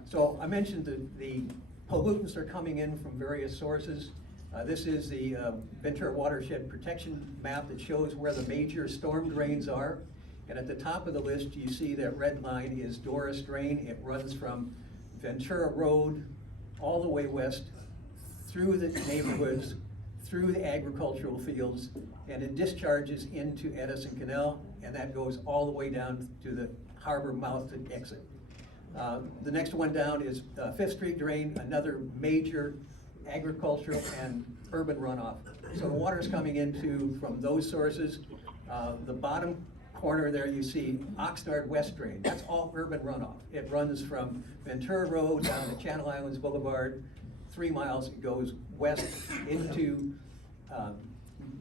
So I mentioned the pollutants are coming in from various sources. This is the Ventura Watershed Protection Map that shows where the major storm drains are. And at the top of the list, you see that red line is Doris Drain. It runs from Ventura Road all the way west through the neighborhoods, through the agricultural fields, and it discharges into Edison Canal, and that goes all the way down to the harbor mouth and exit. The next one down is Fifth Street Drain, another major agricultural and urban runoff. So the water's coming into from those sources. The bottom corner there you see Oxnard West Drain. That's all urban runoff. It runs from Ventura Road down to Channel Islands Boulevard, 3 miles. It goes west into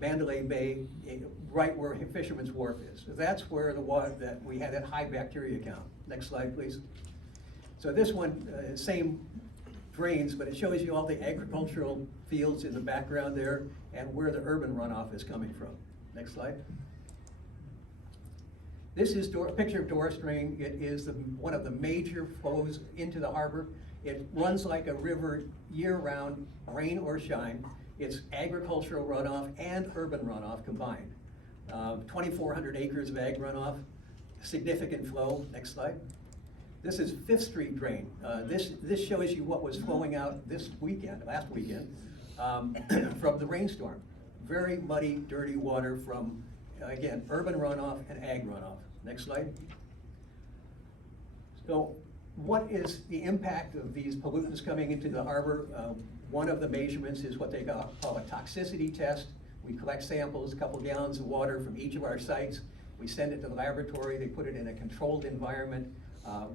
Mandalay Bay, right where Fisherman's Wharf is. So that's where the water that we had that high bacteria count. Next slide, please. So this one, same drains, but it shows you all the agricultural fields in the background there and where the urban runoff is coming from. Next slide. This is a picture of Doris Drain. It is one of the major flows into the harbor. It runs like a river year-round, rain or shine. It's agricultural runoff and urban runoff combined. 2,400 acres of ag runoff, significant flow. Next slide. This is Fifth Street Drain. This shows you what was flowing out this weekend, last weekend, from the rainstorm. Very muddy, dirty water from, again, urban runoff and ag runoff. Next slide. So what is the impact of these pollutants coming into the harbor? One of the measurements is what they call a toxicity test. We collect samples, a couple gallons of water from each of our sites. We send it to the laboratory. They put it in a controlled environment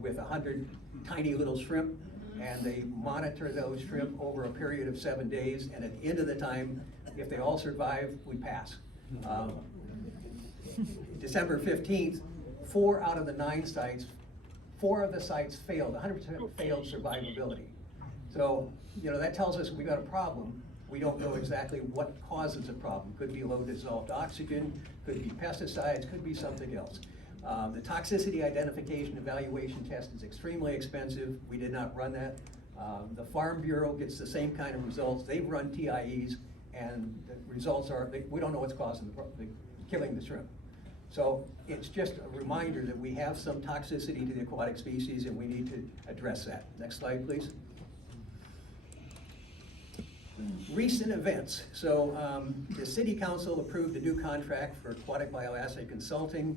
with 100 tiny little shrimp, and they monitor those shrimp over a period of 7 days. And at the end of the time, if they all survive, we pass. December 15th, 4 out of the 9 sites, 4 of the sites failed, 100% failed survivability. So, that tells us we got a problem. We don't know exactly what causes the problem. Could be low dissolved oxygen, could be pesticides, could be something else. The toxicity identification evaluation test is extremely expensive. We did not run that. The Farm Bureau gets the same kind of results. They've run TIEs, and the results are, we don't know what's causing killing the shrimp. So it's just a reminder that we have some toxicity to the aquatic species, and we need to address that. Next slide, please. Recent events. So the City Council approved a new contract for aquatic bioassay consulting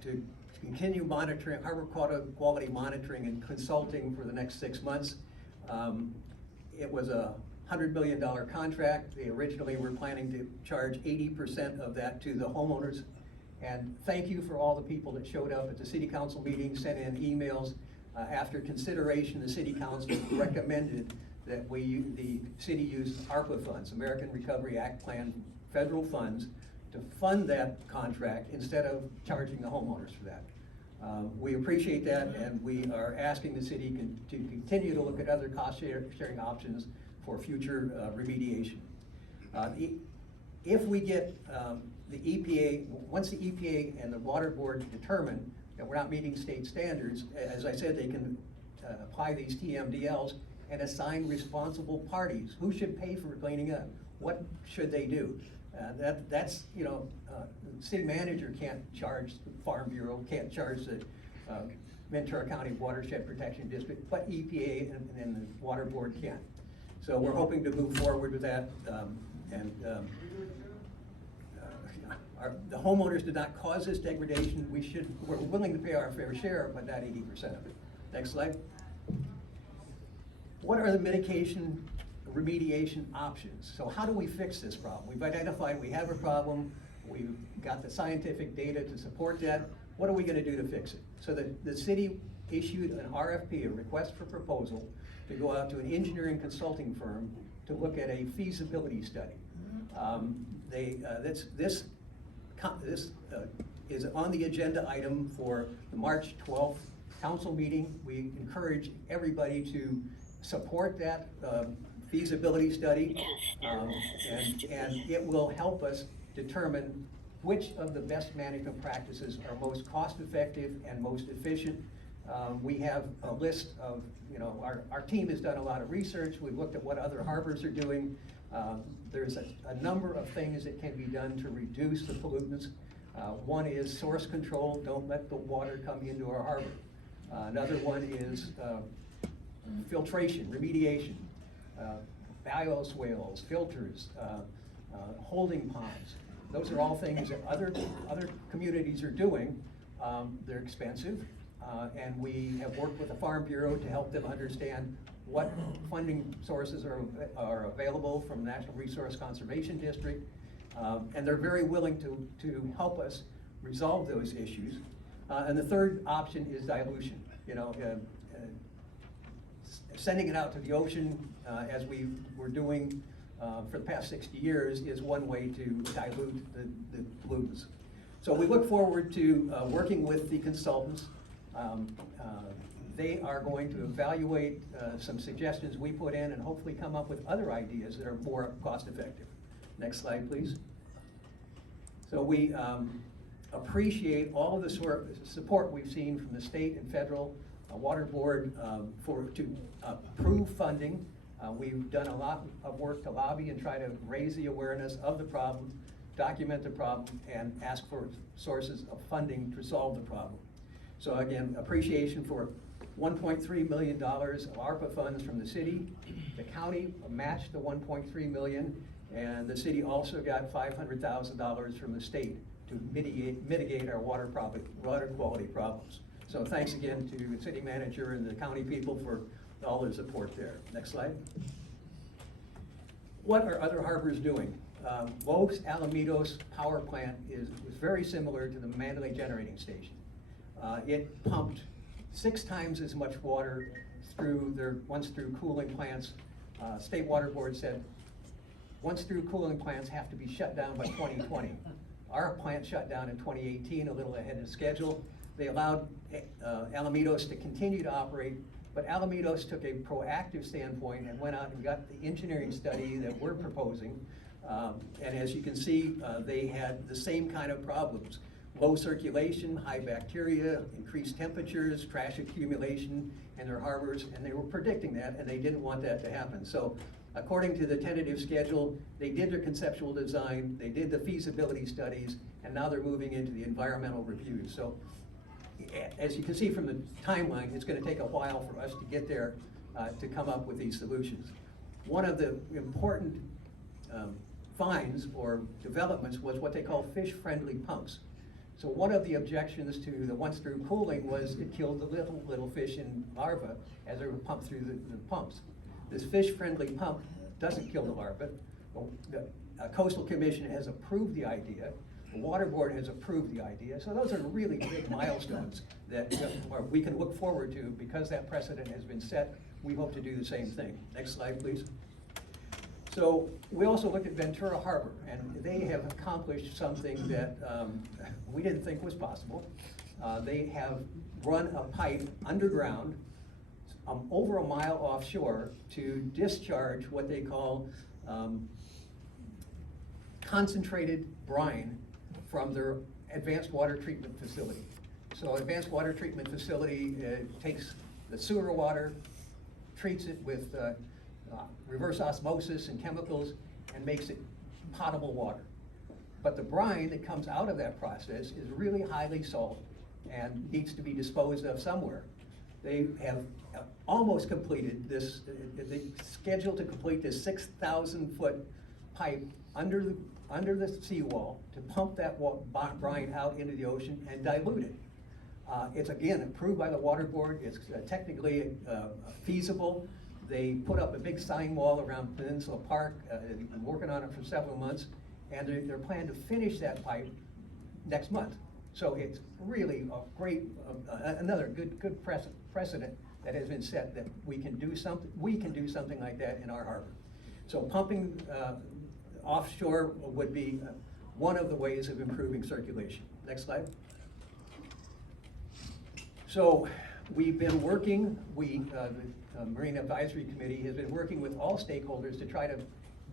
to continue monitoring, harbor quality monitoring and consulting for the next 6 months. It was a $100 million contract. They originally were planning to charge 80% of that to the homeowners. And thank you for all the people that showed up at the City Council meeting, sent in emails. After consideration, the City Council recommended that the city use ARPA funds, American Recovery Act Plan federal funds, to fund that contract instead of charging the homeowners for that. We appreciate that, and we are asking the city to continue to look at other cost-sharing options for future remediation. If we get the EPA, once the EPA and the Water Board determine that we're not meeting state standards, as I said, they can apply these TMDLs and assign responsible parties. Who should pay for cleaning up? What should they do? That's, the city manager can't charge the Farm Bureau, can't charge the Ventura County Watershed Protection District, but EPA and the Water Board can. So we're hoping to move forward with that. The homeowners did not cause this degradation. We're willing to pay our fair share, but not 80% of it. Next slide. What are the remediation options? So how do we fix this problem? We've identified we have a problem. We've got the scientific data to support that. What are we gonna do to fix it? So the city issued an RFP, a request for proposal, to go out to an engineering consulting firm to look at a feasibility study. This is on the agenda item for the March 12th council meeting. We encourage everybody to support that feasibility study, and it will help us determine which of the best management practices are most cost-effective and most efficient. We have a list of, our team has done a lot of research. We've looked at what other harbors are doing. There's a number of things that can be done to reduce the pollutants. One is source control. Don't let the water come into our harbor. Another one is filtration, remediation. bioswales, filters, holding ponds. Those are all things that other communities are doing. They're expensive, and we have worked with the Farm Bureau to help them understand what funding sources are available from National Resource Conservation District, and they're very willing to help us resolve those issues. And the third option is dilution. Sending it out to the ocean, as we were doing for the past 60 years, is one way to dilute the pollutants. So we look forward to working with the consultants. They are going to evaluate some suggestions we put in and hopefully come up with other ideas that are more cost effective. Next slide, please. So we appreciate all of the support we've seen from the state and federal water board to approve funding. We've done a lot of work to lobby and try to raise the awareness of the problem, document the problem, and ask for sources of funding to solve the problem. So again, appreciation for $1.3 million of ARPA funds from the city. The county matched the $1.3 million, and the city also got $500,000 from the state to mitigate our water quality problems. So thanks again to the city manager and the county people for all their support there. Next slide. What are other harbors doing? Wolfe's Alamitos power plant is very similar to the Mandalay Generating Station. It pumped 6 times as much water once through cooling plants. State Water Board said once through cooling plants have to be shut down by 2020. Our plant shut down in 2018, a little ahead of schedule. They allowed Alamitos to continue to operate, but Alamitos took a proactive standpoint and went out and got the engineering study that we're proposing. And as you can see, they had the same kind of problems. Low circulation, high bacteria, increased temperatures, trash accumulation in their harbors, and they were predicting that, and they didn't want that to happen. So according to the tentative schedule, they did their conceptual design, they did the feasibility studies, and now they're moving into the environmental reviews. So as you can see from the timeline, it's going to take a while for us to get there to come up with these solutions. One of the important finds or developments was what they call fish-friendly pumps. So one of the objections to the once-through cooling was it killed the little fish in larvae as they were pumped through the pumps. This fish-friendly pump doesn't kill the larvae. The Coastal Commission has approved the idea. The Water Board has approved the idea. So those are really big milestones that we can look forward to because that precedent has been set. We hope to do the same thing. Next slide, please. So we also looked at Ventura Harbor, and they have accomplished something that we didn't think was possible. They have run a pipe underground over a mile offshore to discharge what they call concentrated brine from their advanced water treatment facility. So advanced water treatment facility takes the sewer water, treats it with reverse osmosis and chemicals, and makes it potable water. But the brine that comes out of that process is really highly salt and needs to be disposed of somewhere. They have almost completed this, they scheduled to complete this 6,000-foot pipe under the seawall to pump that brine out into the ocean and dilute it. It's again approved by the Water Board. It's technically feasible. They put up a big sign wall around Peninsula Park. They've been working on it for several months, and they're planning to finish that pipe next month. So it's really a great, another good precedent that has been set that we can do something like that in our harbor. So pumping offshore would be one of the ways of improving circulation. Next slide. So we've been working, the Marine Advisory Committee has been working with all stakeholders to try to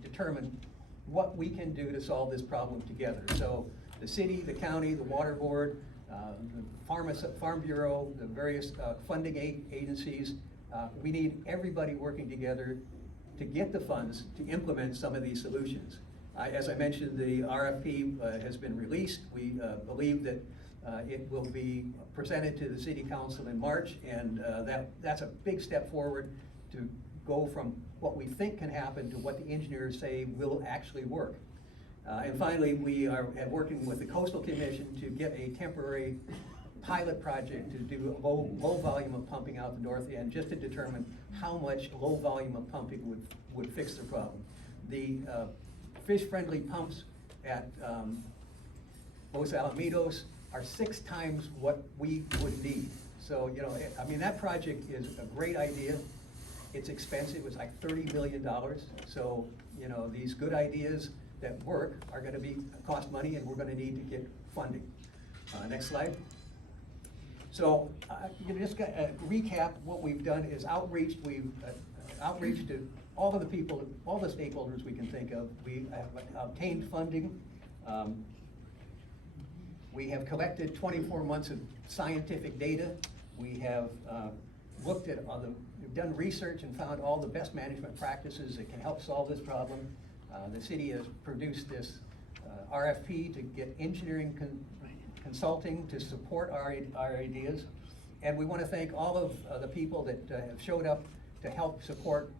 determine what we can do to solve this problem together. So the city, the county, the Water Board, the Farm Bureau, the various funding agencies, we need everybody working together to get the funds to implement some of these solutions. As I mentioned, the RFP has been released. We believe that it will be presented to the City Council in March, and that's a big step forward to go from what we think can happen to what the engineers say will actually work. And finally, we are working with the Coastal Commission to get a temporary pilot project to do low volume of pumping out the north end, just to determine how much low volume of pumping would fix the problem. The fish-friendly pumps at Los Alamitos are 6 times what we would need. So, you know, I mean, that project is a great idea. It's expensive, it was like $30 million. So, you know, these good ideas that work are gonna cost money, and we're gonna need to get funding. Next slide. So, you know, just recap what we've done is outreach. We've outreach to all of the people, all the stakeholders we can think of. We have obtained funding. We have collected 24 months of scientific data. We have looked at we've done research and found all the best management practices that can help solve this problem. The city has produced this RFP to get engineering consulting to support our ideas. And we want to thank all of the people that have showed up to help support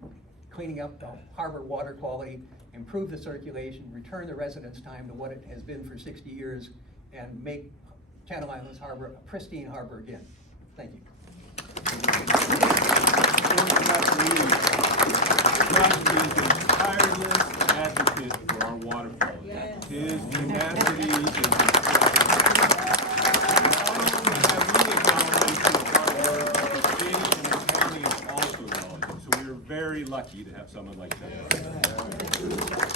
cleaning up the harbor water quality, improve the circulation, return the residents' time to what it has been for 60 years, and make Channel Islands Harbor a pristine harbor again. Thank you. Tireless advocate for our waterfront. His tenacity is very lucky to have someone like that.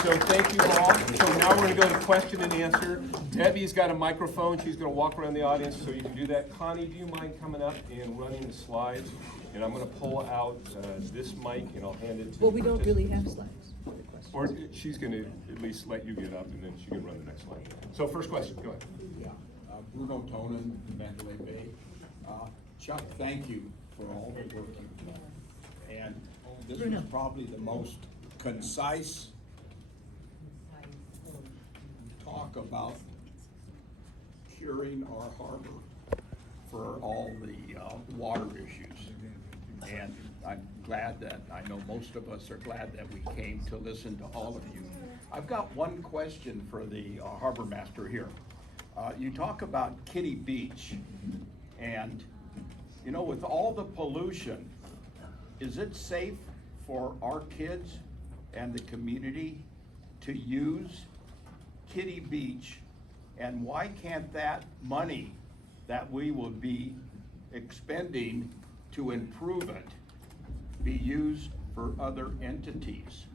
So thank you all. So now we're going to go to question and answer. Debbie's got a microphone. She's going to walk around the audience so you can do that. Connie, do you mind coming up and running the slides? And I'm going to pull out this mic and I'll hand it to Well, we don't really have slides for the questions. Or she's going to at least let you get up and then she can run the next slide. So first question, go ahead. Yeah, Bruno Tonen, Mandalay Bay. Chuck, thank you for all the work you've done. And this was probably the most concise talk about curing our harbor for all the water issues. And I'm glad that, I know most of us are glad that we came to listen to all of you. I've got one question for the harbor master here. You talk about Kitty Beach, and you know, with all the pollution, is it safe for our kids and the community to use Kitty Beach? And why can't that money that we will be expending to improve it be used for other entities?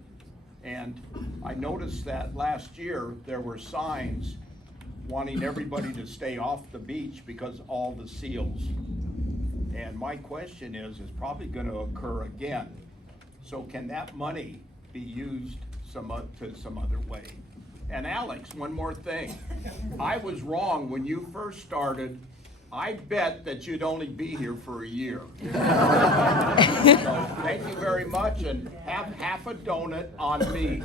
And I noticed that last year there were signs wanting everybody to stay off the beach because all the seals. And my question is probably going to occur again. So can that money be used to some other way? And Alex, one more thing. I was wrong when you first started. I bet that you'd only be here for a year. So thank you very much, and have half a donut on me.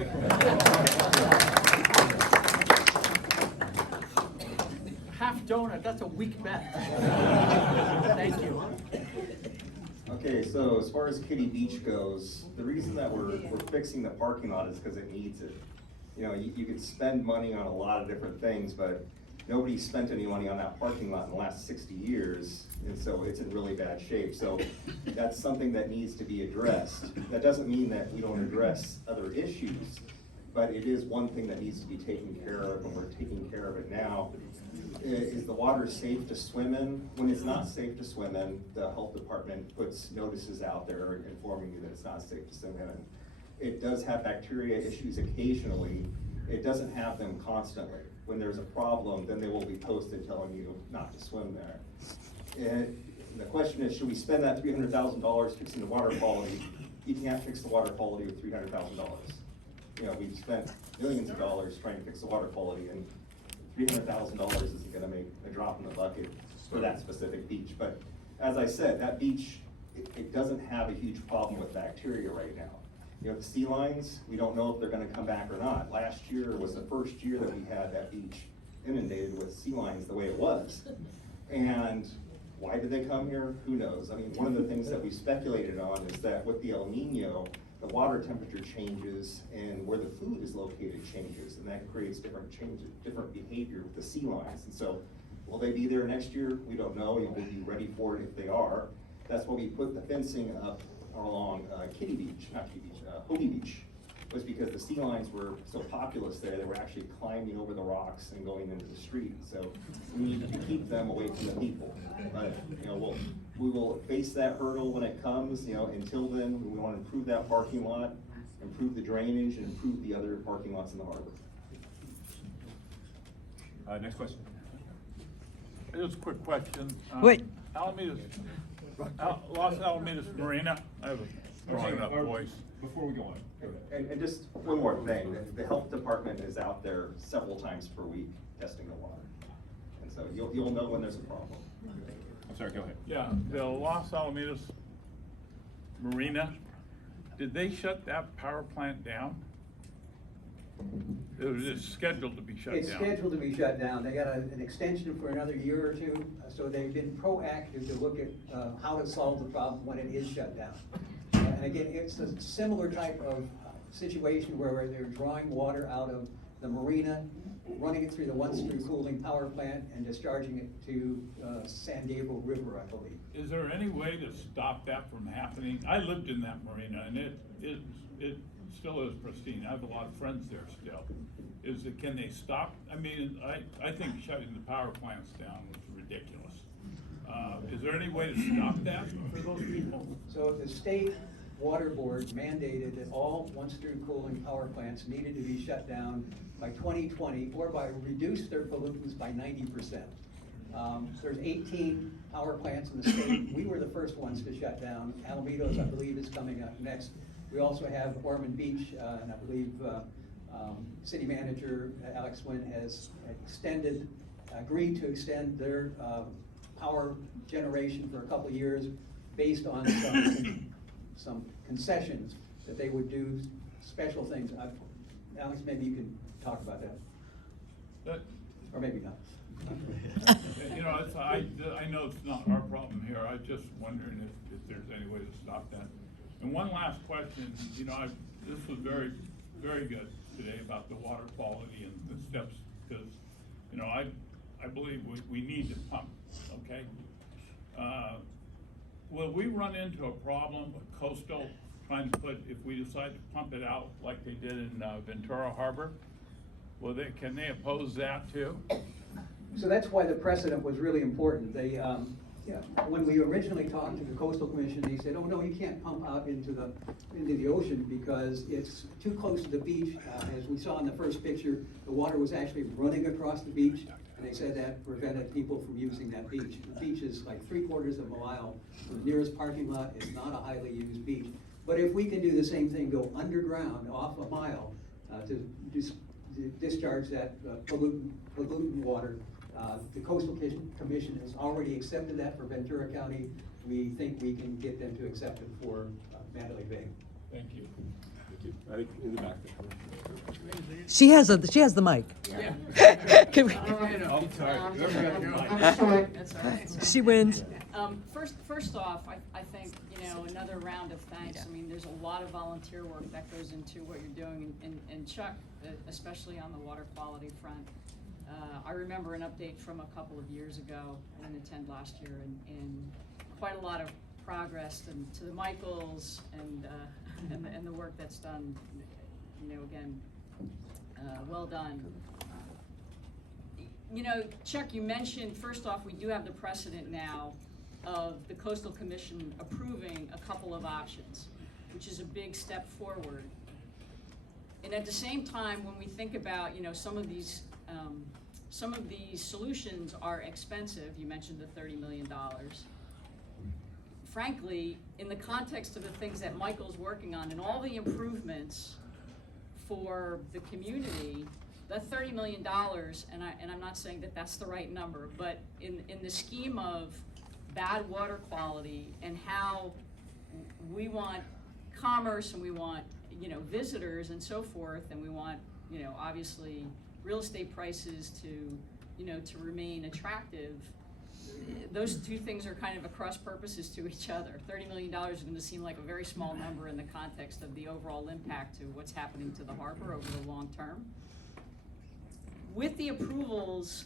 Half donut, that's a weak bet. Thank you. Okay, so as far as Kitty Beach goes, the reason that we're fixing the parking lot is because it needs it. You know, you could spend money on a lot of different things, but nobody's spent any money on that parking lot in the last 60 years, and so it's in really bad shape. So that's something that needs to be addressed. That doesn't mean that we don't address other issues, but it is one thing that needs to be taken care of, and we're taking care of it now. Is the water safe to swim in? When it's not safe to swim in, the health department puts notices out there informing you that it's not safe to swim in. It does have bacteria issues occasionally. It doesn't have them constantly. When there's a problem, then they will be posted telling you not to swim there. And the question is, should we spend that $300,000 fixing the water quality? You can't fix the water quality with $300,000. You know, we've spent millions of dollars trying to fix the water quality, and $300,000 isn't gonna make a drop in the bucket for that specific beach. But as I said, that beach, it doesn't have a huge problem with bacteria right now. You know, the sea lions, we don't know if they're gonna come back or not. Last year was the first year that we had that beach inundated with sea lions the way it was. And Why did they come here? Who knows? I mean, one of the things that we speculated on is that with the El Nino, the water temperature changes and where the food is located changes, and that creates different behavior with the sea lions. And so, will they be there next year? We don't know. We'll be ready for it if they are. That's why we put the fencing up along Hobie Beach, was because the sea lions were so populous there, they were actually climbing over the rocks and going into the street. So we need to keep them away from the people. But we will face that hurdle when it comes. Until then, we want to improve that parking lot, improve the drainage, and improve the other parking lots in the harbor. Next question. Just a quick question. Wait. Los Alamitos Marina, I have a strong enough voice. Before we go on. And just one more thing, the health department is out there several times per week testing the water. And so you'll know when there's a problem. I'm sorry, go ahead. Yeah, the Los Alamitos Marina, did they shut that power plant down? It was just scheduled to be shut down. It's scheduled to be shut down. They got an extension for another year or two, so they've been proactive to look at how to solve the problem when it is shut down. And again, it's a similar type of situation where they're drawing water out of the marina, running it through the one-stream cooling power plant, and discharging it to San Diego River, I believe. Is there any way to stop that from happening? I lived in that marina, and it still is pristine. I have a lot of friends there still. Can they stop? I mean, I think shutting the power plants down was ridiculous. Is there any way to stop that for those people? So the state water board mandated that all one-stream cooling power plants needed to be shut down by 2020 or by reduce their pollutants by 90%. There's 18 power plants in the state. We were the first ones to shut down. Alamitos, I believe, is coming up next. We also have Ormond Beach, and I believe City Manager Alex Nguyen has agreed to extend their power generation for a couple of years based on some concessions that they would do special things. Alex, maybe you can talk about that. Or maybe not. I know it's not our problem here. I was just wondering if there's any way to stop that. And one last question, this was very, very good today about the water quality and the steps, because, I believe we need to pump, okay? Will we run into a problem with coastal trying to if we decide to pump it out like they did in Ventura Harbor? Can they oppose that too? So that's why the precedent was really important. They, when we originally talked to the Coastal Commission, they said, oh no, you can't pump out into the ocean because it's too close to the beach. As we saw in the first picture, the water was actually running across the beach, and they said that prevented people from using that beach. The beach is like 3/4 of a mile from the nearest parking lot. It's not a highly used beach. But if we can do the same thing, go underground off a mile to discharge that pollutant water, the Coastal Commission has already accepted that for Ventura County. We think we can get them to accept it for Mandalay Bay. Thank you. Thank you. I think in the back there. She has the mic. Yeah. Can we- Oh, sorry. That's all right. She wins. First off, I think, another round of thanks. I mean, there's a lot of volunteer work that goes into what you're doing, and Chuck, especially on the water quality front. I remember an update from a couple of years ago. I didn't attend last year, and quite a lot of progress to the Michaels and the work that's done. Again, well done. Chuck, you mentioned, first off, we do have the precedent now of the Coastal Commission approving a couple of options, which is a big step forward. And at the same time, when we think about, some of these solutions are expensive. You mentioned the $30 million. Frankly, in the context of the things that Michael's working on and all the improvements for the community, that $30 million, and I'm not saying that that's the right number, but in the scheme of bad water quality and how we want commerce and we want, visitors and so forth, and we want, obviously real estate prices to remain attractive, those two things are kind of at cross purposes to each other. $30 million is gonna seem like a very small number in the context of the overall impact to what's happening to the harbor over the long term. With the approvals,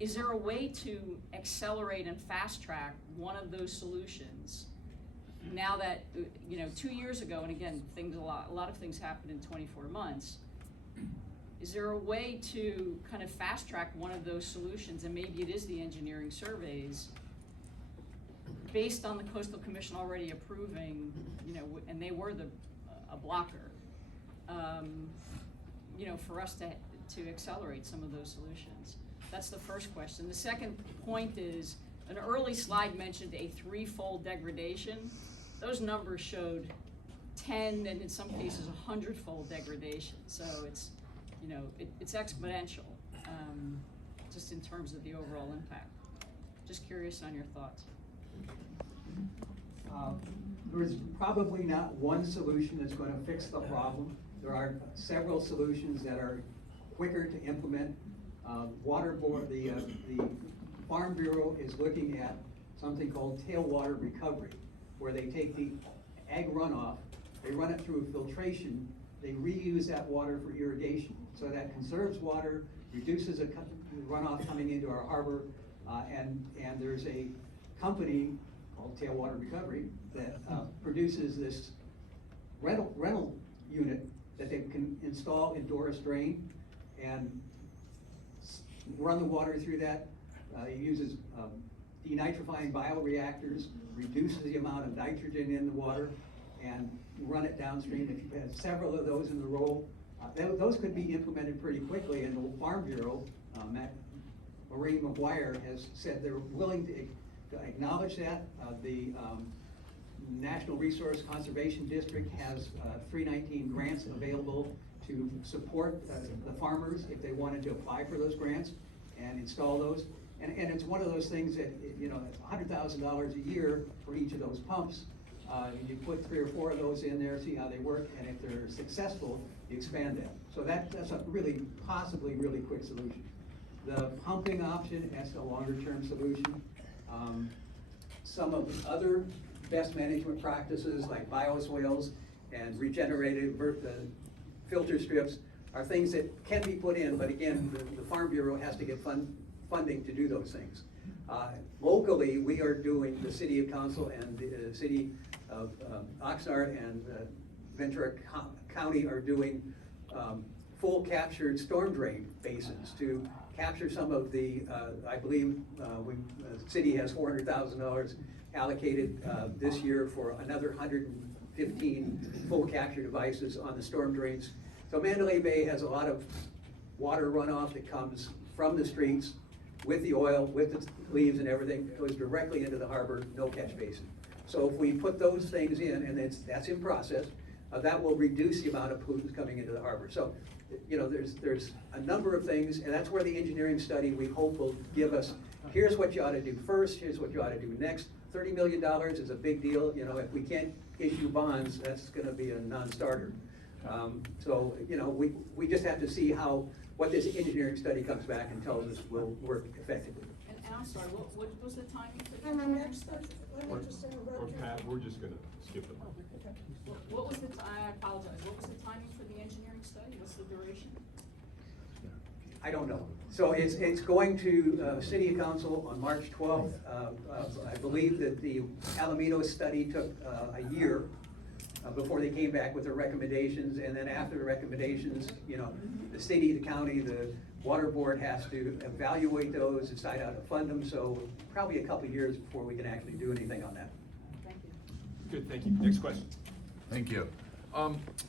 is there a way to accelerate and fast track one of those solutions? Now that, 2 years ago, and again, a lot of things happened in 24 months, is there a way to kind of fast track one of those solutions, and maybe it is the engineering surveys, based on the Coastal Commission already approving, and they were a blocker, for us to accelerate some of those solutions? That's the first question. The second point is, an early slide mentioned a 3-fold degradation. Those numbers showed 10 and in some cases 100-fold degradation. So it's, it's exponential, just in terms of the overall impact. Just curious on your thoughts. There's probably not one solution that's going to fix the problem. There are several solutions that are quicker to implement. Water Board, the Farm Bureau is looking at something called tailwater recovery, where they take the ag runoff, they run it through filtration, they reuse that water for irrigation. So that conserves water, reduces the runoff coming into our harbor, and there's a company called Tailwater Recovery that produces this rental unit that they can install in Doris Drain and run the water through that. It uses denitrifying bioreactors, reduces the amount of nitrogen in the water, and run it downstream. If you have several of those in the roll, those could be implemented pretty quickly. And the Farm Bureau, Maureen McGuire, has said they're willing to acknowledge that. The National Resource Conservation District has 319 grants available to support the farmers if they wanted to apply for those grants and install those. And it's one of those things that, it's $100,000 a year for each of those pumps. You put 3 or 4 of those in there, see how they work, and if they're successful, you expand them. So that's a possibly really quick solution. The pumping option, that's a longer term solution. Some of the other best management practices like bioswales and regenerated filter strips are things that can be put in, but again, the Farm Bureau has to get funding to do those things. Locally, we are doing, the City Council and the City of Oxnard and Ventura County are doing full captured storm drain basins to capture some of the, I believe the city has $400,000 allocated this year for another 115 full capture devices on the storm drains. So Mandalay Bay has a lot of water runoff that comes from the streets with the oil, with the leaves and everything, goes directly into the harbor, no catch basin. So if we put those things in, and that's in process, that will reduce the amount of pollutants coming into the harbor. So, there's a number of things, and that's where the engineering study we hope will give us, here's what you ought to do first, here's what you ought to do next. $30 million is a big deal. If we can't issue bonds, that's gonna be a non-starter. So, we just have to see what this engineering study comes back and tells us will work effectively. And I'm sorry, what was the timing for the engineering study? Or Pat, we're just gonna skip it. What was I apologize, what was the timing for the engineering study? What's the duration? I don't know. So it's going to City Council on March 12th. I believe that the Alamitos study took a year before they came back with their recommendations, and then after the recommendations, the city, the county, the water board has to evaluate those, decide how to fund them, so probably a couple of years before we can actually do anything on that. Thank you. Good, thank you. Next question. Thank you.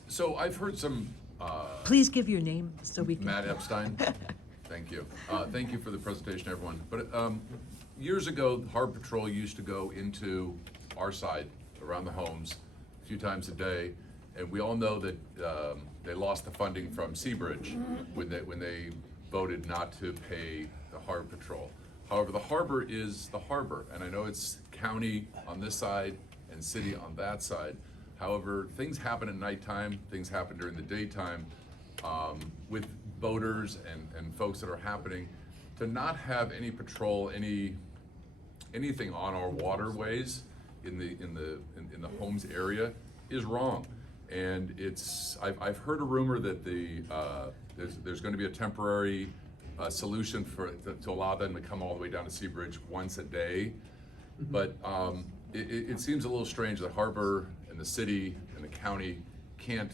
So I've heard some, Please give your name so we can. Matt Epstein. Thank you. Thank you for the presentation, everyone. But years ago, Harbor Patrol used to go into our side around the homes a few times a day, and we all know that they lost the funding from Seabridge when they voted not to pay the Harbor Patrol. However, the harbor is the harbor, and I know it's county on this side and city on that side. However, things happen at nighttime, things happen during the daytime with boaters and folks that are happening. To not have any patrol, any anything on our waterways in the homes area is wrong. And I've heard a rumor that there's going to be a temporary solution to allow them to come all the way down to Seabridge once a day. But it seems a little strange that Harbor and the city and the county can't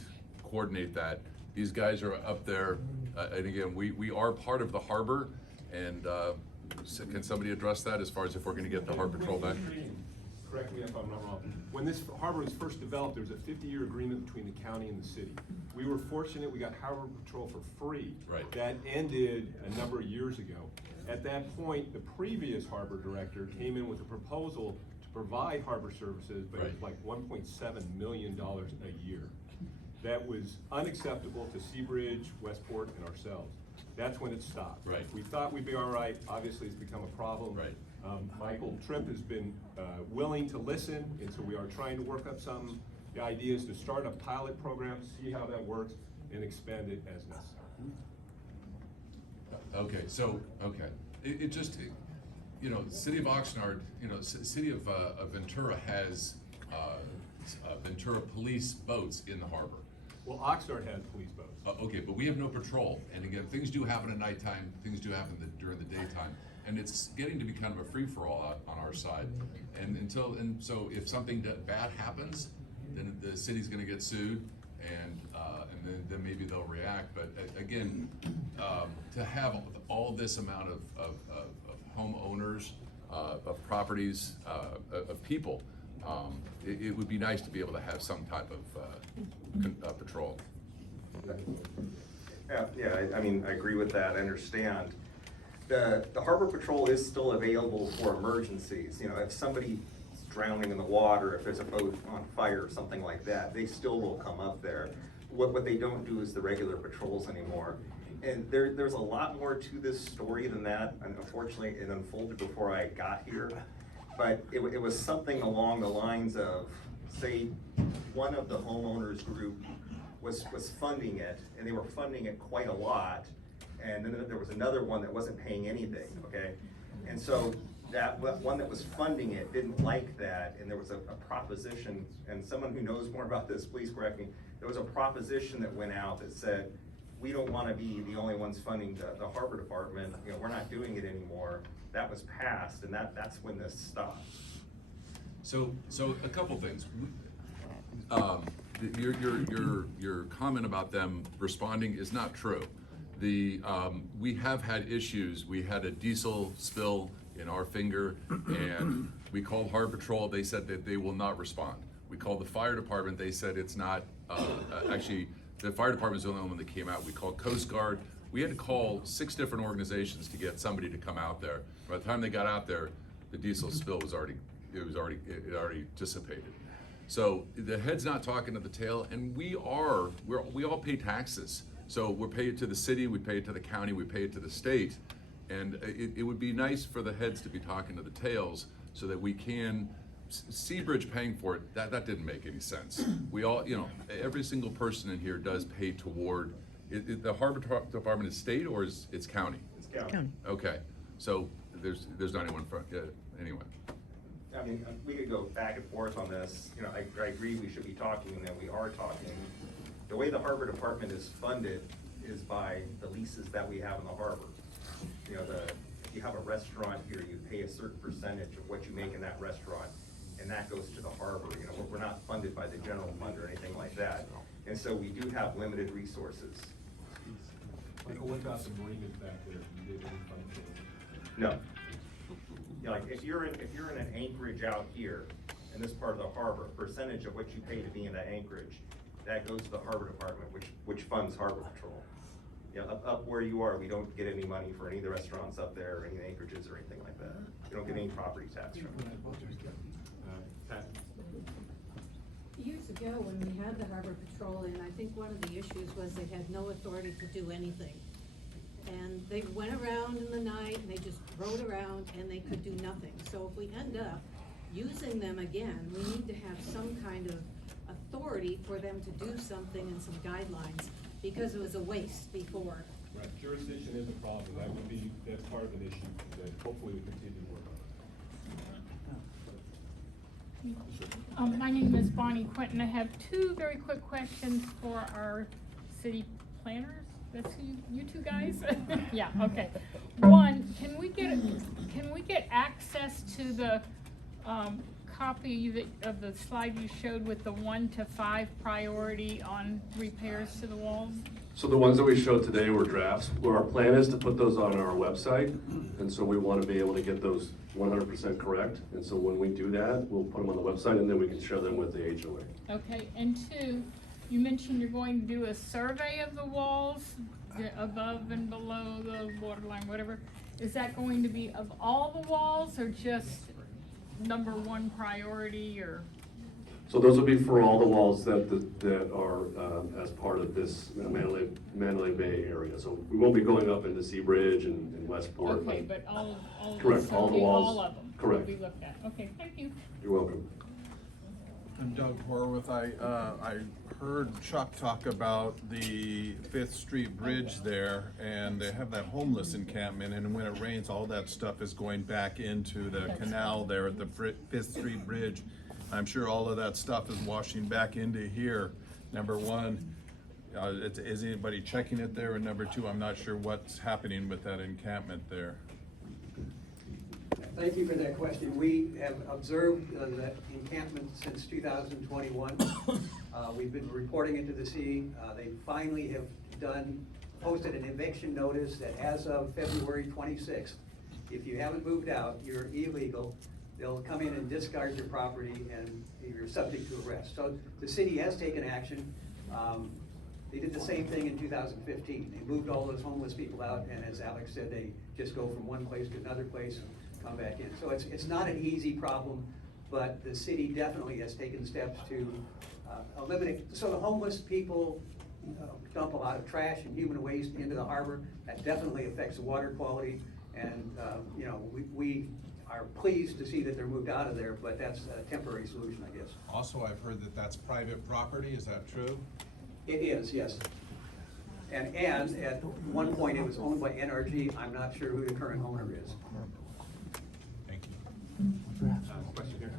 coordinate that. These guys are up there, and again, we are part of the harbor, and can somebody address that as far as if we're gonna get the harbor patrol back? Correct me if I'm not wrong. When this harbor was first developed, there was a 50-year agreement between the county and the city. We were fortunate, we got harbor patrol for free. Right. That ended a number of years ago. At that point, the previous harbor director came in with a proposal to provide harbor services, but it was like $1.7 million a year. That was unacceptable to Seabridge, Westport, and ourselves. That's when it stopped. Right. We thought we'd be all right. Obviously, it's become a problem. Right. Michael Tripp has been willing to listen, and so we are trying to work up some ideas to start a pilot program, see how that works, and expand it as necessary. Okay, so, it just, City of Oxnard, City of Ventura has Ventura police boats in the harbor. Well, Oxnard has police boats. Okay, but we have no patrol, and again, things do happen at nighttime, things do happen during the daytime, and it's getting to be kind of a free-for-all out on our side. And so if something bad happens, then the city's gonna get sued, and then maybe they'll react, but again, to have all this amount of homeowners, of properties, of people, it would be nice to be able to have some type of patrol. Yeah, I mean, I agree with that, I understand. The Harbor Patrol is still available for emergencies. If somebody's drowning in the water, if there's a boat on fire or something like that, they still will come up there. What they don't do is the regular patrols anymore. And there's a lot more to this story than that, and unfortunately it unfolded before I got here. But it was something along the lines of, say, one of the homeowners group was funding it, and they were funding it quite a lot, and then there was another one that wasn't paying anything, okay? And so that one that was funding it didn't like that, and there was a proposition, and someone who knows more about this, please correct me, there was a proposition that went out that said, we don't want to be the only ones funding the harbor department, we're not doing it anymore. That was passed, and that's when this stopped. So a couple things. Your comment about them responding is not true. We have had issues. We had a diesel spill in our finger, and we called Harbor Patrol. They said that they will not respond. We called the fire department. They said it's not, actually, the fire department is the only one that came out. We called Coast Guard. We had to call 6 different organizations to get somebody to come out there. By the time they got out there, the diesel spill was already dissipated. So the head's not talking to the tail, and we all pay taxes. So we're paid to the city, we pay it to the county, we pay it to the state. And it would be nice for the heads to be talking to the tails so that we can, Seabridge paying for it, that didn't make any sense. We all, every single person in here does pay toward, the harbor department is state or it's county? It's county. Okay, so there's not anyone from, anyway. I mean, we could go back and forth on this. I agree we should be talking, and that we are talking. The way the harbor department is funded is by the leases that we have in the harbor. If you have a restaurant here, you pay a certain percentage of what you make in that restaurant, and that goes to the harbor. We're not funded by the general fund or anything like that. And so we do have limited resources. Michael, what about the marinas back there? You did any funding? No. Like if you're in an anchorage out here in this part of the harbor, a percentage of what you pay to be in that anchorage, that goes to the harbor department, which funds Harbor Patrol. Up where you are, we don't get any money for any of the restaurants up there, or any anchorages or anything like that. We don't get any property tax from it. Years ago, when we had the Harbor Patrol in, I think one of the issues was they had no authority to do anything. And they went around in the night, and they just rode around, and they could do nothing. So if we end up using them again, we need to have some kind of authority for them to do something and some guidelines, because it was a waste before. Right, jurisdiction is a problem. That's part of an issue that hopefully we continue to work on. My name is Bonnie Quinton. I have two very quick questions for our city planners. That's who you two guys? Yeah, okay. One, can we get access to the copy of the slide you showed with the 1 to 5 priority on repairs to the walls? So the ones that we showed today were drafts, where our plan is to put those on our website, and so we want to be able to get those 100% correct, and so when we do that, we'll put them on the website, and then we can share them with the HOA. Okay, and two, you mentioned you're going to do a survey of the walls, above and below the water line, whatever. Is that going to be of all the walls, or just number 1 priority, or? So those will be for all the walls that are as part of this Mandalay Bay area. So we won't be going up into Seabridge and Westport. Okay, but all Correct, all the walls. all of them Correct. will be looked at. Okay, thank you. You're welcome. I'm Doug Horwath. I heard Chuck talk about the 5th Street Bridge there, and they have that homeless encampment, and when it rains, all that stuff is going back into the canal there at the 5th Street Bridge. I'm sure all of that stuff is washing back into here. Number one, is anybody checking it there? And number two, I'm not sure what's happening with that encampment there. Thank you for that question. We have observed that encampment since 2021. We've been reporting it to the city. They finally have posted an eviction notice that as of February 26th, if you haven't moved out, you're illegal. They'll come in and discard your property and you're subject to arrest. So the city has taken action. They did the same thing in 2015. They moved all those homeless people out, and as Alex said, they just go from one place to another place and come back in. So it's not an easy problem, but the city definitely has taken steps to eliminate. So the homeless people dump a lot of trash and human waste into the harbor. That definitely affects the water quality, and we are pleased to see that they're moved out of there, but that's a temporary solution, I guess. Also, I've heard that that's private property. Is that true? It is, yes. And at one point, it was owned by NRG. I'm not sure who the current owner is. Thank you. Question here.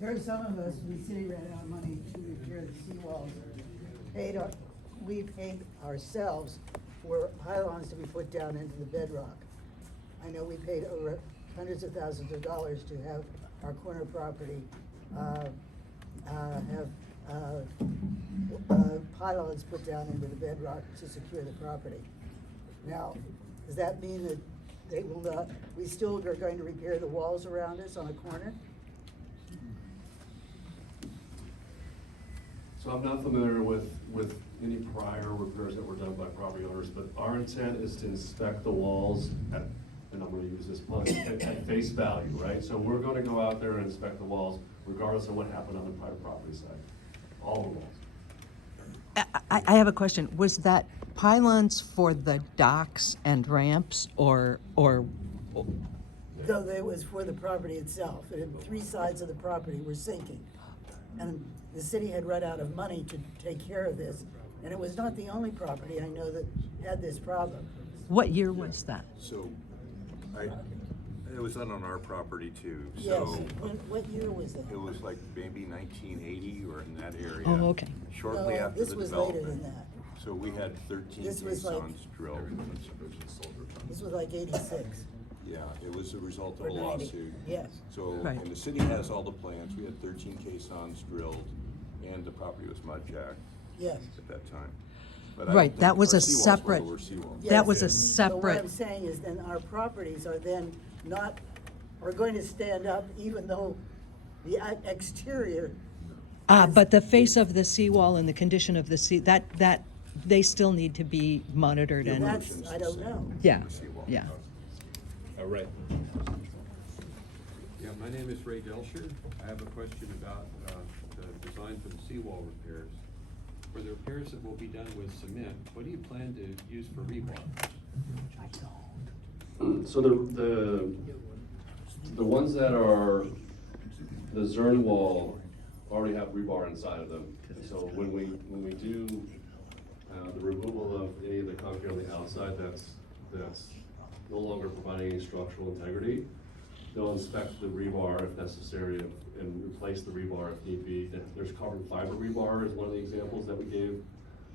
There are some of us, the city ran out of money to repair the seawalls. We paid ourselves for pylons to be put down into the bedrock. I know we paid over hundreds of thousands of dollars to have our corner property have pylons put down into the bedrock to secure the property. Now, does that mean that they will not, we still are going to repair the walls around us on a corner? So I'm not familiar with any prior repairs that were done by property owners, but our intent is to inspect the walls at, and I'm gonna use this pun, at face value, right? So we're gonna go out there and inspect the walls regardless of what happened on the private property side, all the walls. I have a question. Was that pylons for the docks and ramps, or? No, it was for the property itself, and 3 sides of the property were sinking. And the city had run out of money to take care of this, and it was not the only property I know that had this problem. What year was that? So, it was done on our property too, Yes, so. what year was that? It was like maybe 1980 or in that area. Oh, okay. Shortly No, after this the was later development. than that. So we had 13 This was like- caissons drilled. This was like 86. Yeah, it was a result of Or a 90, lawsuit. yes. So, Right. and the city has all the plans. We had 13 caissons drilled, and the property was mud jacked Yes. at that time. But I don't Right, think that was our a seawalls were separate, lower seawalls. that was a So what I'm separate, saying is then our properties are then not, are going to stand up even though the exterior. but the face of the seawall and the condition of the that, they still need to be monitored and, That's, I don't know. yeah, yeah. All right. Yeah, my name is Ray Delsher. I have a question about the design for the seawall repairs. For the repairs that will be done with cement, what do you plan to use for rebar? So the ones that are the Zern wall already have rebar inside of them. So when we do the removal of any of the concrete on the outside, that's no longer providing any structural integrity. they'll inspect the rebar if necessary and replace the rebar if need be. There's carbon fiber rebar is one of the examples that we gave.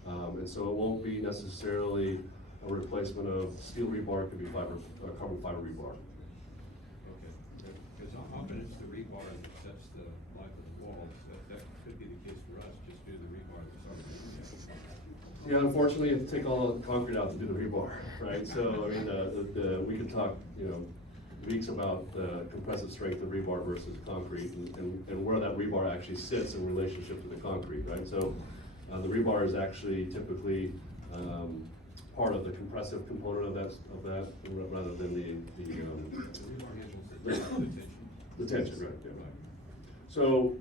And so it won't be necessarily a replacement of steel rebar, it could be carbon fiber rebar. Okay, because often it's the rebar that sets the life of the walls. That could be the case for us, just do the rebar that's already. Yeah, unfortunately, you have to take all the concrete out to do the rebar, right? So, I mean, we could talk, weeks about the compressive strength of rebar versus concrete and where that rebar actually sits in relationship to the concrete, right? So, the rebar is actually typically part of the compressive component of that rather than the tension, right? Yeah. So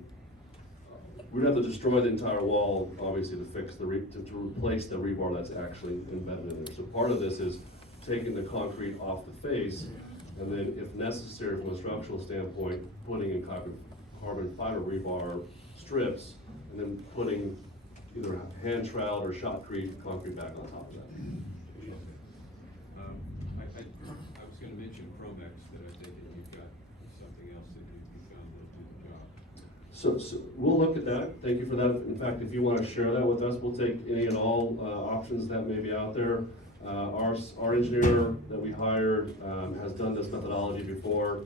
we'd have to destroy the entire wall, obviously, to fix to replace the rebar that's actually embedded in there. So part of this is taking the concrete off the face, and then, if necessary, from a structural standpoint, putting in carbon fiber rebar strips, and then putting either hand troweled or shotcrete concrete back on top of that. I was gonna mention Promex, that I think that you've got something else that you found will do the job. So we'll look at that. Thank you for that. In fact, if you want to share that with us, we'll take any and all options that may be out there. Our engineer that we hired has done this methodology before.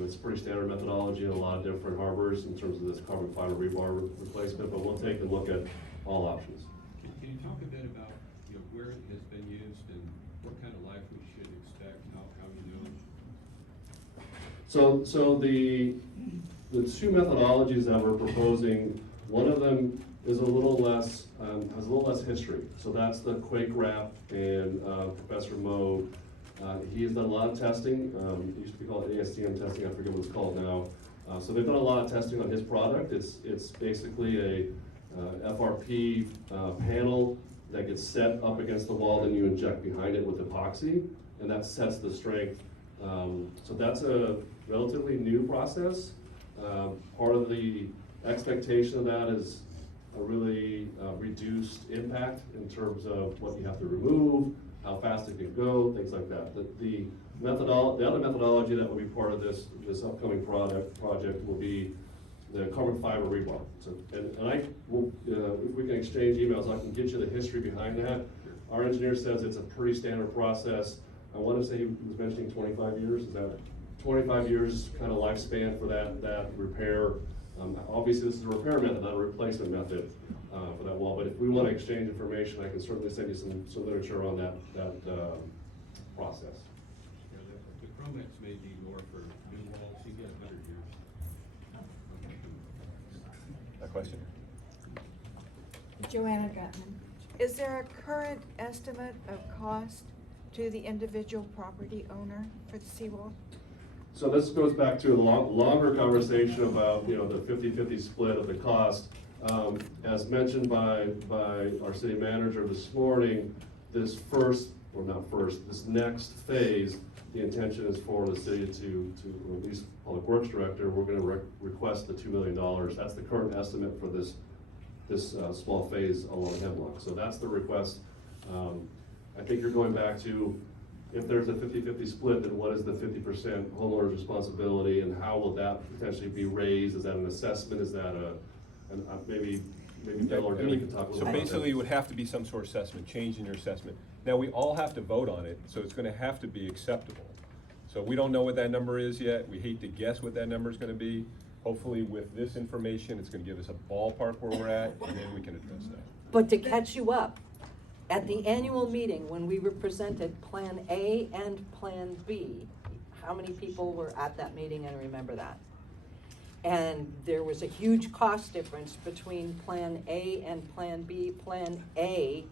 It's a pretty standard methodology in a lot of different harbors in terms of this carbon fiber rebar replacement, but we'll take a look at all options. Can you talk a bit about where it has been used and what kind of life we should expect, how you know? So the two methodologies that we're proposing, one of them is a little less, has a little less history. So that's the Quake Wrap and Professor Moe. He has done a lot of testing. It used to be called ASTM testing, I forget what it's called now. So they've done a lot of testing on his product. It's basically a FRP panel that gets set up against the wall, then you inject behind it with epoxy, and that sets the strength. So that's a relatively new process. Part of the expectation of that is a really reduced impact in terms of what you have to remove, how fast it can go, things like that. The other methodology that will be part of this upcoming project will be the carbon fiber rebar. So, and I will, if we can exchange emails, I can get you the history behind that. Our engineer says it's a pretty standard process. I want to say he was mentioning 25 years. Is that 25 years kind of lifespan for that repair? Obviously, this is a repair method, not a replacement method for that wall. But if we want to exchange information, I can certainly send you some literature on that process. Yeah, the Promex may be more for new walls. You get 100 years. A question? Joanna Gutman. Is there a current estimate of cost to the individual property owner for the seawall? So this goes back to a longer conversation about, the 50-50 split of the cost. As mentioned by our city manager this morning, this next phase, the intention is for the city to or at least Public Works Director, we're gonna request the $2 million. That's the current estimate for this small phase along Hemlock. So that's the request. I think you're going back to, if there's a 50-50 split, then what is the 50% homeowner's responsibility, and how will that potentially be raised? Is that an assessment? Is that maybe Bill or Denny can talk a little So about basically, that. it would have to be some sort of assessment, change in your assessment. Now, we all have to vote on it, so it's gonna have to be acceptable. So we don't know what that number is yet. We hate to guess what that number is gonna be. Hopefully, with this information, it's gonna give us a ballpark where we're at, and then we can address that. But to catch you up, at the annual meeting, when we were presented Plan A and Plan B, how many people were at that meeting and remember that? And there was a huge cost difference between Plan A and Plan B. Plan A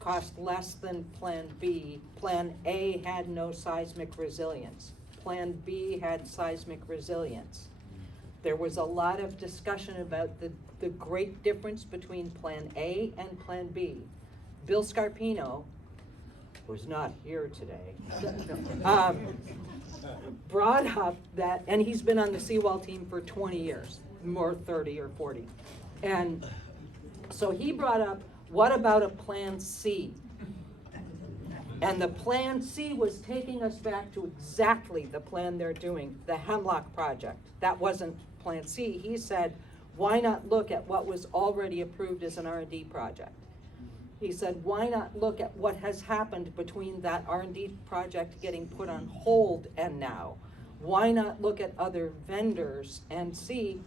cost less than Plan B. Plan A had no seismic resilience. Plan B had seismic resilience. There was a lot of discussion about the great difference between Plan A and Plan B. Bill Scarpino, who's not here today, brought up that, and he's been on the Seawall team for 20 years, more 30 or 40. And so he brought up, what about a Plan C? And the Plan C was taking us back to exactly the plan they're doing, the Hemlock project. That wasn't Plan C. He said, why not look at what was already approved as an R&D project? He said, why not look at what has happened between that R&D project getting put on hold and now? Why not look at other vendors and see?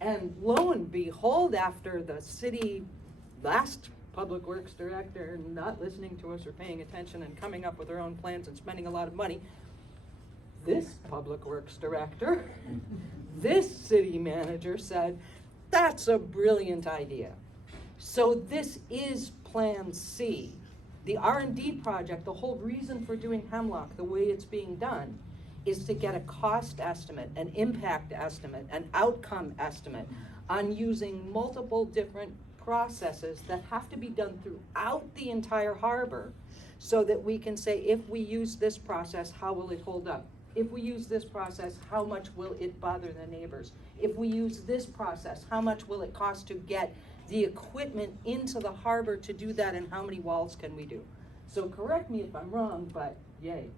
And lo and behold, after the city last Public Works director not listening to us or paying attention and coming up with their own plans and spending a lot of money, this Public Works director, this city manager said, that's a brilliant idea. So this is Plan C. The R&D project, the whole reason for doing Hemlock the way it's being done is to get a cost estimate, an impact estimate, an outcome estimate on using multiple different processes that have to be done throughout the entire harbor so that we can say, if we use this process, how will it hold up? If we use this process, how much will it bother the neighbors? If we use this process, how much will it cost to get the equipment into the harbor to do that, and how many walls can we do? So correct me if I'm wrong, but yay.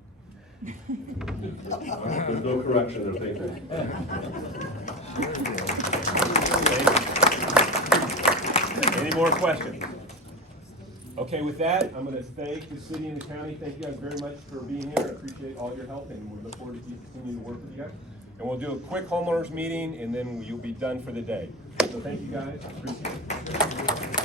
There's no correction there, thank you. Any more questions? Okay, with that, I'm going to thank the city and the county. Thank you guys very much for being here. I appreciate all your help, and we look forward to continuing to work with you guys. And we'll do a quick homeowners meeting, and then you'll be done for the day. So thank you guys. Appreciate it.